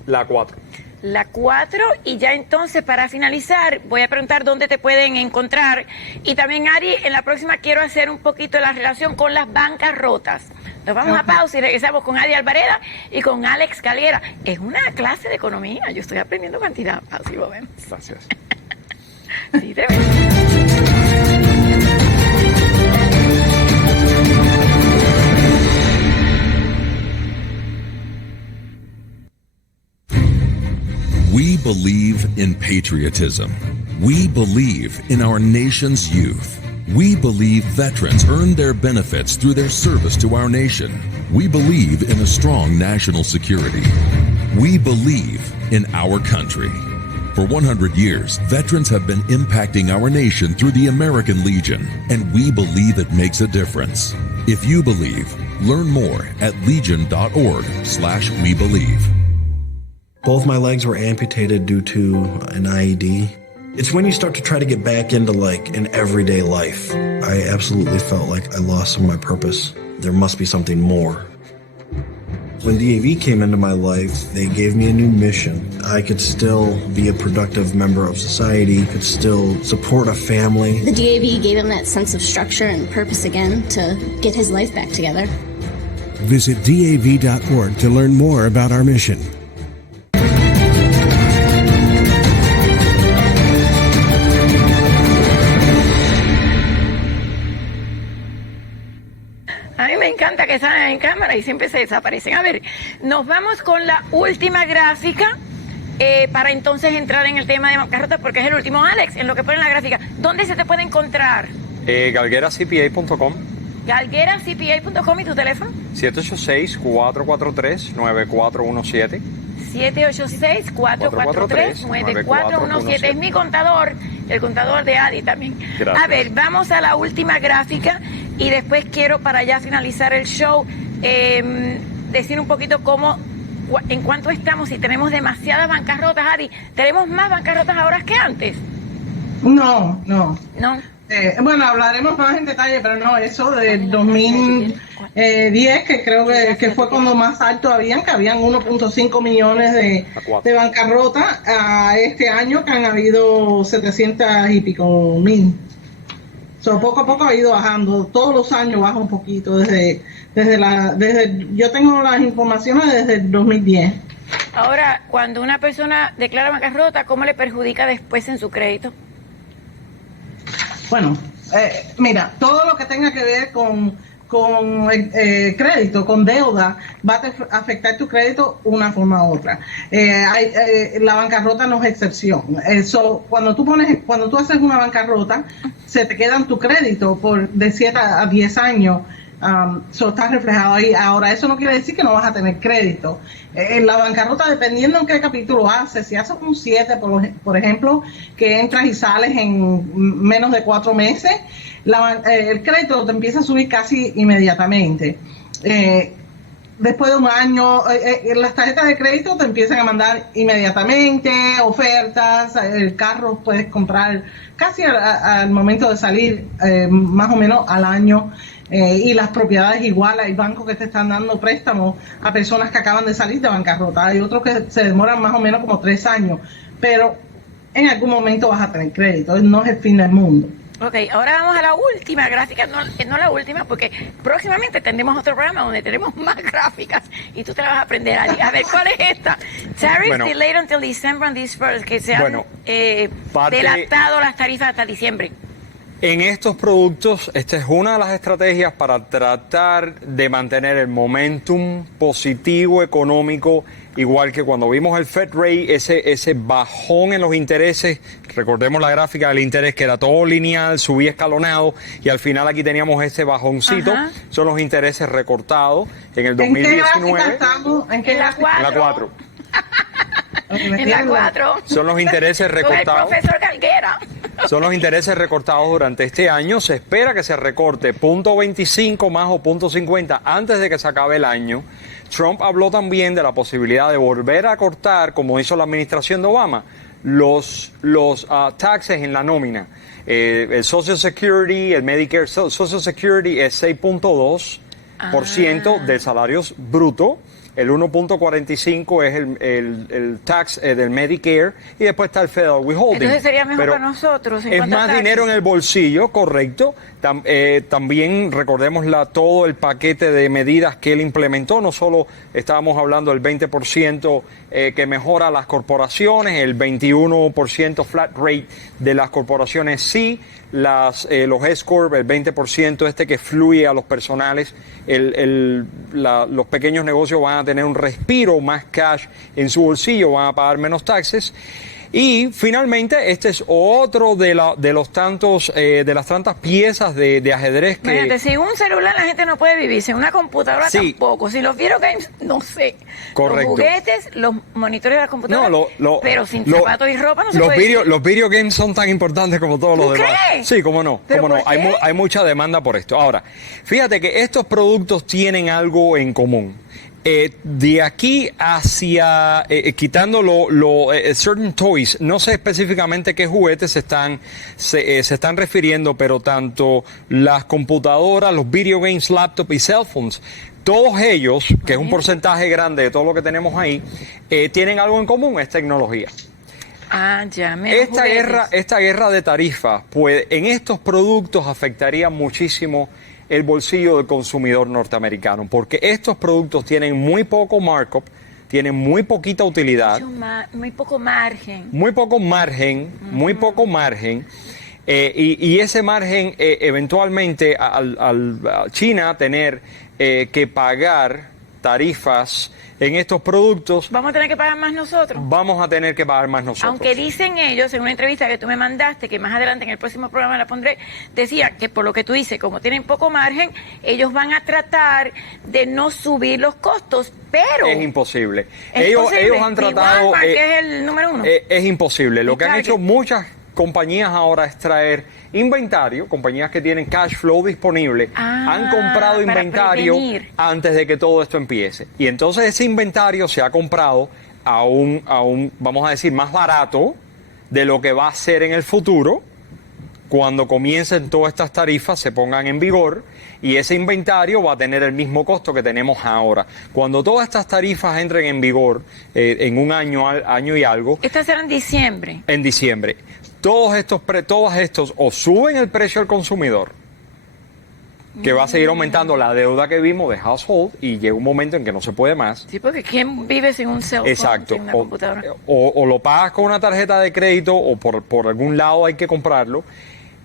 la 4. La 4, y ya entonces para finalizar voy a preguntar dónde te pueden encontrar. Y también, Ari, en la próxima quiero hacer un poquito de la relación con las bancarrotas. Nos vamos a pausa y regresamos con Adi Alvareda y con Alex Calguera. Es una clase de economía, yo estoy aprendiendo cantidad. Así lo vemos. Gracias. Sí, te ves. We believe in patriotism. We believe in our nation's youth. We believe veterans earn their benefits through their service to our nation. We believe in a strong national security. We believe in our country. For 100 years, veterans have been impacting our nation through the American Legion, and we believe it makes a difference. If you believe, learn more at legion.org/webelieve. Both my legs were amputated due to an IED. It's when you start to try to get back into like an everyday life. I absolutely felt like I lost some of my purpose. There must be something more. When DAV came into my life, they gave me a new mission. I could still be a productive member of society, could still support a family. The DAV gave him that sense of structure and purpose again to get his life back together. Visit DAV.org to learn more about our mission. A mí me encanta que salen en cámara y siempre se desaparecen. A ver, nos vamos con la última gráfica para entonces entrar en el tema de bancarrota, porque es el último. Alex, en lo que pone en la gráfica, ¿dónde se te puede encontrar? Galgueracpa.com. Galgueracpa.com. ¿Y tu teléfono? 786-443-9417. 786-443-9417. Es mi contador, el contador de Adi también. Gracias. A ver, vamos a la última gráfica y después quiero, para ya finalizar el show, decir un poquito en cuánto estamos, si tenemos demasiadas bancarrotas. Adi, ¿tenemos más bancarrotas ahora que antes? No. ¿No? Bueno, hablaremos más en detalle, pero no, eso del 2010, que creo que fue cuando más alto habían 1.5 millones de bancarrotas, a este año que han habido 700 y pico mil. Poco a poco ha ido bajando, todos los años baja un poquito, desde yo tengo las informaciones desde el 2010. Ahora, cuando una persona declara bancarrota, ¿cómo le perjudica después en su crédito? Bueno, mira, todo lo que tenga que ver con con crédito, con deuda, va a afectar tu crédito una forma u otra. La bancarrota no es excepción. Cuando tú haces una bancarrota, se te quedan tu crédito de 7 a 10 años. Está reflejado ahí. Ahora, eso no quiere decir que no vas a tener crédito. En la bancarrota, dependiendo en qué capítulo haces, si haces un 7, por ejemplo, que entras y sales en menos de 4 meses, el crédito te empieza a subir casi inmediatamente. Después de un año, las tarjetas de crédito te empiezan a mandar inmediatamente ofertas, el carro puedes comprar casi al momento de salir, más o menos al año. Y las propiedades igual, hay bancos que te están dando préstamos a personas que acaban de salir de bancarrota, hay otros que se demoran más o menos como 3 años, pero en algún momento vas a tener crédito, no es el fin del mundo. Ok, ahora vamos a la última gráfica, no la última, porque próximamente tendremos otro programa donde tenemos más gráficas y tú te la vas a aprender a ver cuál es esta. Tariffs delayed until December on these first, que se han delatado las tarifas hasta diciembre. En estos productos, esta es una de las estrategias para tratar de mantener el momentum positivo económico, igual que cuando vimos el Fed Rate, ese bajón en los intereses. Recordemos la gráfica del interés, que era todo lineal, subía escalonado, y al final aquí teníamos ese bajoncito. Ajá. Son los intereses recortados en el 2019. ¿En qué estamos? En la 4. En la 4. En la 4. Son los intereses recortados. Con el profesor Galguera. Son los intereses recortados durante este año. Se espera que se recorte 0.25 más o 0.50 antes de que se acabe el año. Trump habló también de la posibilidad de volver a cortar, como hizo la administración de Obama, los taxes en la nómina. El Social Security, el Medicare Social Security es 6.2% del salario bruto. El 1.45 es el tax del Medicare, y después está el Federal Withholding. Entonces sería mejor para nosotros. Es más dinero en el bolsillo, correcto. También recordemos todo el paquete de medidas que él implementó. No solo estábamos hablando del 20% que mejora las corporaciones, el 21% flat rate de las corporaciones sí, los S-Corp, el 20% que fluye a los personales. Los pequeños negocios van a tener un respiro, más cash en su bolsillo, van a pagar menos taxes. Y finalmente, este es otro de las tantas piezas de ajedrez que... Imagínate, sin un celular la gente no puede vivir, sin una computadora tampoco, sin los video games, no sé. Correcto. Los juguetes, los monitores de la computadora, pero sin zapatos y ropa no se puede vivir. Los video games son tan importantes como todos los demás. ¿Crees? Sí, cómo no. ¿Pero por qué? Hay mucha demanda por esto. Ahora, fíjate que estos productos tienen algo en común. De aquí hacia, quitando certain toys, no sé específicamente qué juguetes se están refiriendo, pero tanto las computadoras, los video games, laptops y cell phones, todos ellos, que es un porcentaje grande de todo lo que tenemos ahí, tienen algo en común, es tecnología. Esta guerra de tarifas, pues en estos productos afectaría muchísimo el bolsillo del consumidor norteamericano, porque estos productos tienen muy poco markup, tienen muy poquita utilidad, muy poco margen. Y ese margen eventualmente al China tener que pagar tarifas en estos productos, ¿vamos a tener que pagar más nosotros? Vamos a tener que pagar más nosotros. Aunque dicen ellos, en una entrevista que tú me mandaste, que más adelante en el próximo programa la pondré, decían que por lo que tú dices, como tienen poco margen, ellos van a tratar de no subir los costos, pero... Es imposible. Ellos han tratado... Walmart, que es el número 1. Es imposible. Lo que han hecho muchas compañías ahora es traer inventario, compañías que tienen cash flow disponible, han comprado inventario antes de que todo esto empiece. Y entonces ese inventario se ha comprado a un, vamos a decir, más barato de lo que va a ser en el futuro, cuando comiencen todas estas tarifas, se pongan en vigor, y ese inventario va a tener el mismo costo que tenemos ahora. Cuando todas estas tarifas entren en vigor, en un año y algo... Estas serán en diciembre. En diciembre. Todos estos o suben el precio al consumidor, que va a seguir aumentando la deuda que vimos de household, y llega un momento en que no se puede más. Sí, porque ¿quién vive sin un cell phone? Exacto. Sin una computadora? O lo pagas con una tarjeta de crédito, o por algún lado hay que comprarlo.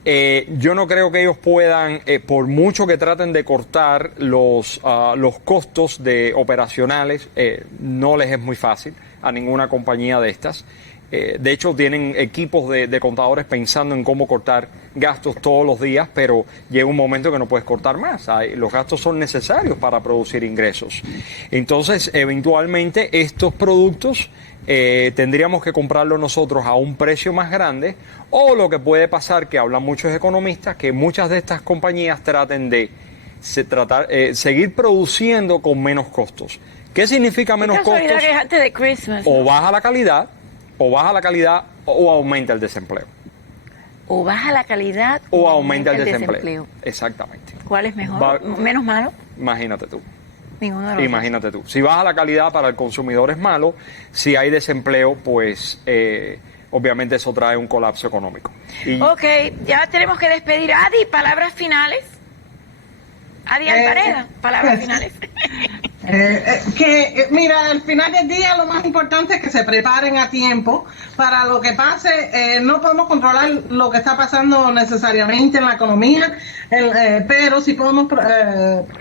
Yo no creo que ellos puedan, por mucho que traten de cortar los costos operacionales, no les es muy fácil a ninguna compañía de estas. De hecho, tienen equipos de contadores pensando en cómo cortar gastos todos los días, pero llega un momento que no puedes cortar más. Los gastos son necesarios para producir ingresos. Entonces, eventualmente, estos productos tendríamos que comprarlos nosotros a un precio más grande, o lo que puede pasar, que hablan muchos economistas, que muchas de estas compañías traten de seguir produciendo con menos costos. ¿Qué significa menos costos? Que es antes de Christmas, ¿no? O baja la calidad, o aumenta el desempleo. O baja la calidad o aumenta el desempleo. Exactamente. ¿Cuál es mejor? ¿Menos malo? Imagínate tú. Ninguno de los Imagínate tú. Si baja la calidad, para el consumidor es malo. Si hay desempleo, pues obviamente eso trae un colapso económico. Ok, ya tenemos que despedir. Adi, palabras finales. Adi Alvareda, palabras finales. Mira, al final del día lo más importante es que se preparen a tiempo para lo que pase. No podemos controlar lo que está pasando necesariamente en la economía, pero sí podemos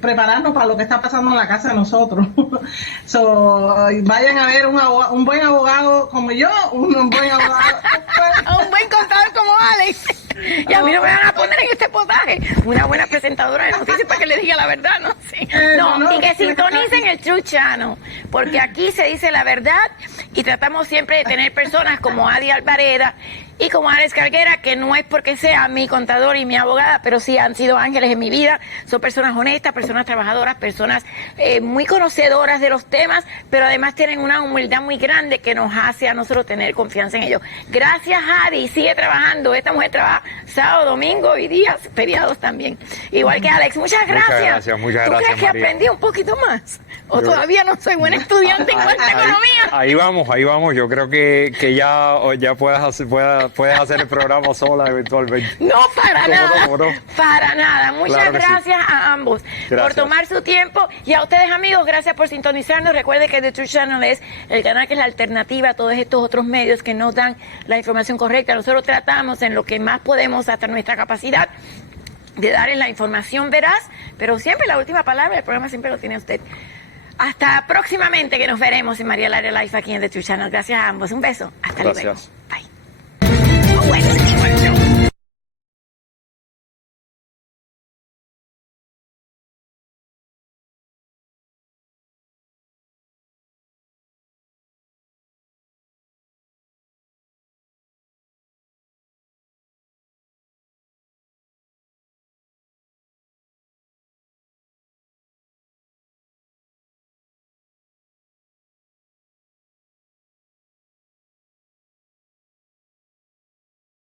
prepararnos para lo que está pasando en la casa de nosotros. Vayan a ver un buen abogado como yo, un buen abogado. Un buen contador como Alex. Y a mí no me van a poner en este potaje. Una buena presentadora de noticias para que le diga la verdad, ¿no? Sí. No, y que sintonicen el True Channel, porque aquí se dice la verdad y tratamos siempre de tener personas como Adi Alvareda y como Alex Carguera, que no es porque sea mi contador y mi abogada, pero sí han sido ángeles en mi vida. Son personas honestas, personas trabajadoras, personas muy conocedoras de los temas, pero además tienen una humildad muy grande que nos hace a nosotros tener confianza en ellos. Gracias, Adi. Sigue trabajando. Esta mujer trabaja sábado, domingo y días feriados también. Igual que Alex. Muchas gracias. Muchas ¿Tú gracias, crees que María. Aprendí un poquito más? ¿O todavía no soy buena estudiante en cuenta economía? Ahí vamos. Yo creo que ya puedes hacer el programa sola eventualmente. No, para nada. ¿Cómo no? Para nada. Muchas Claro que sí. gracias a ambos por Gracias. tomar su tiempo. Y a ustedes, amigos, gracias por sintonizarnos. Recuerden que The True Channel es el canal que es la alternativa a todos estos otros medios que nos dan la información correcta. Nosotros tratamos en lo que más podemos, hasta nuestra capacidad, de darles la información veraz, pero siempre la última palabra del programa siempre lo tiene usted. Hasta próximamente, que nos veremos en María Lara Live aquí en The True Channel. Gracias a ambos. Un beso. Hasta luego. Gracias. Bye. Oh, bueno.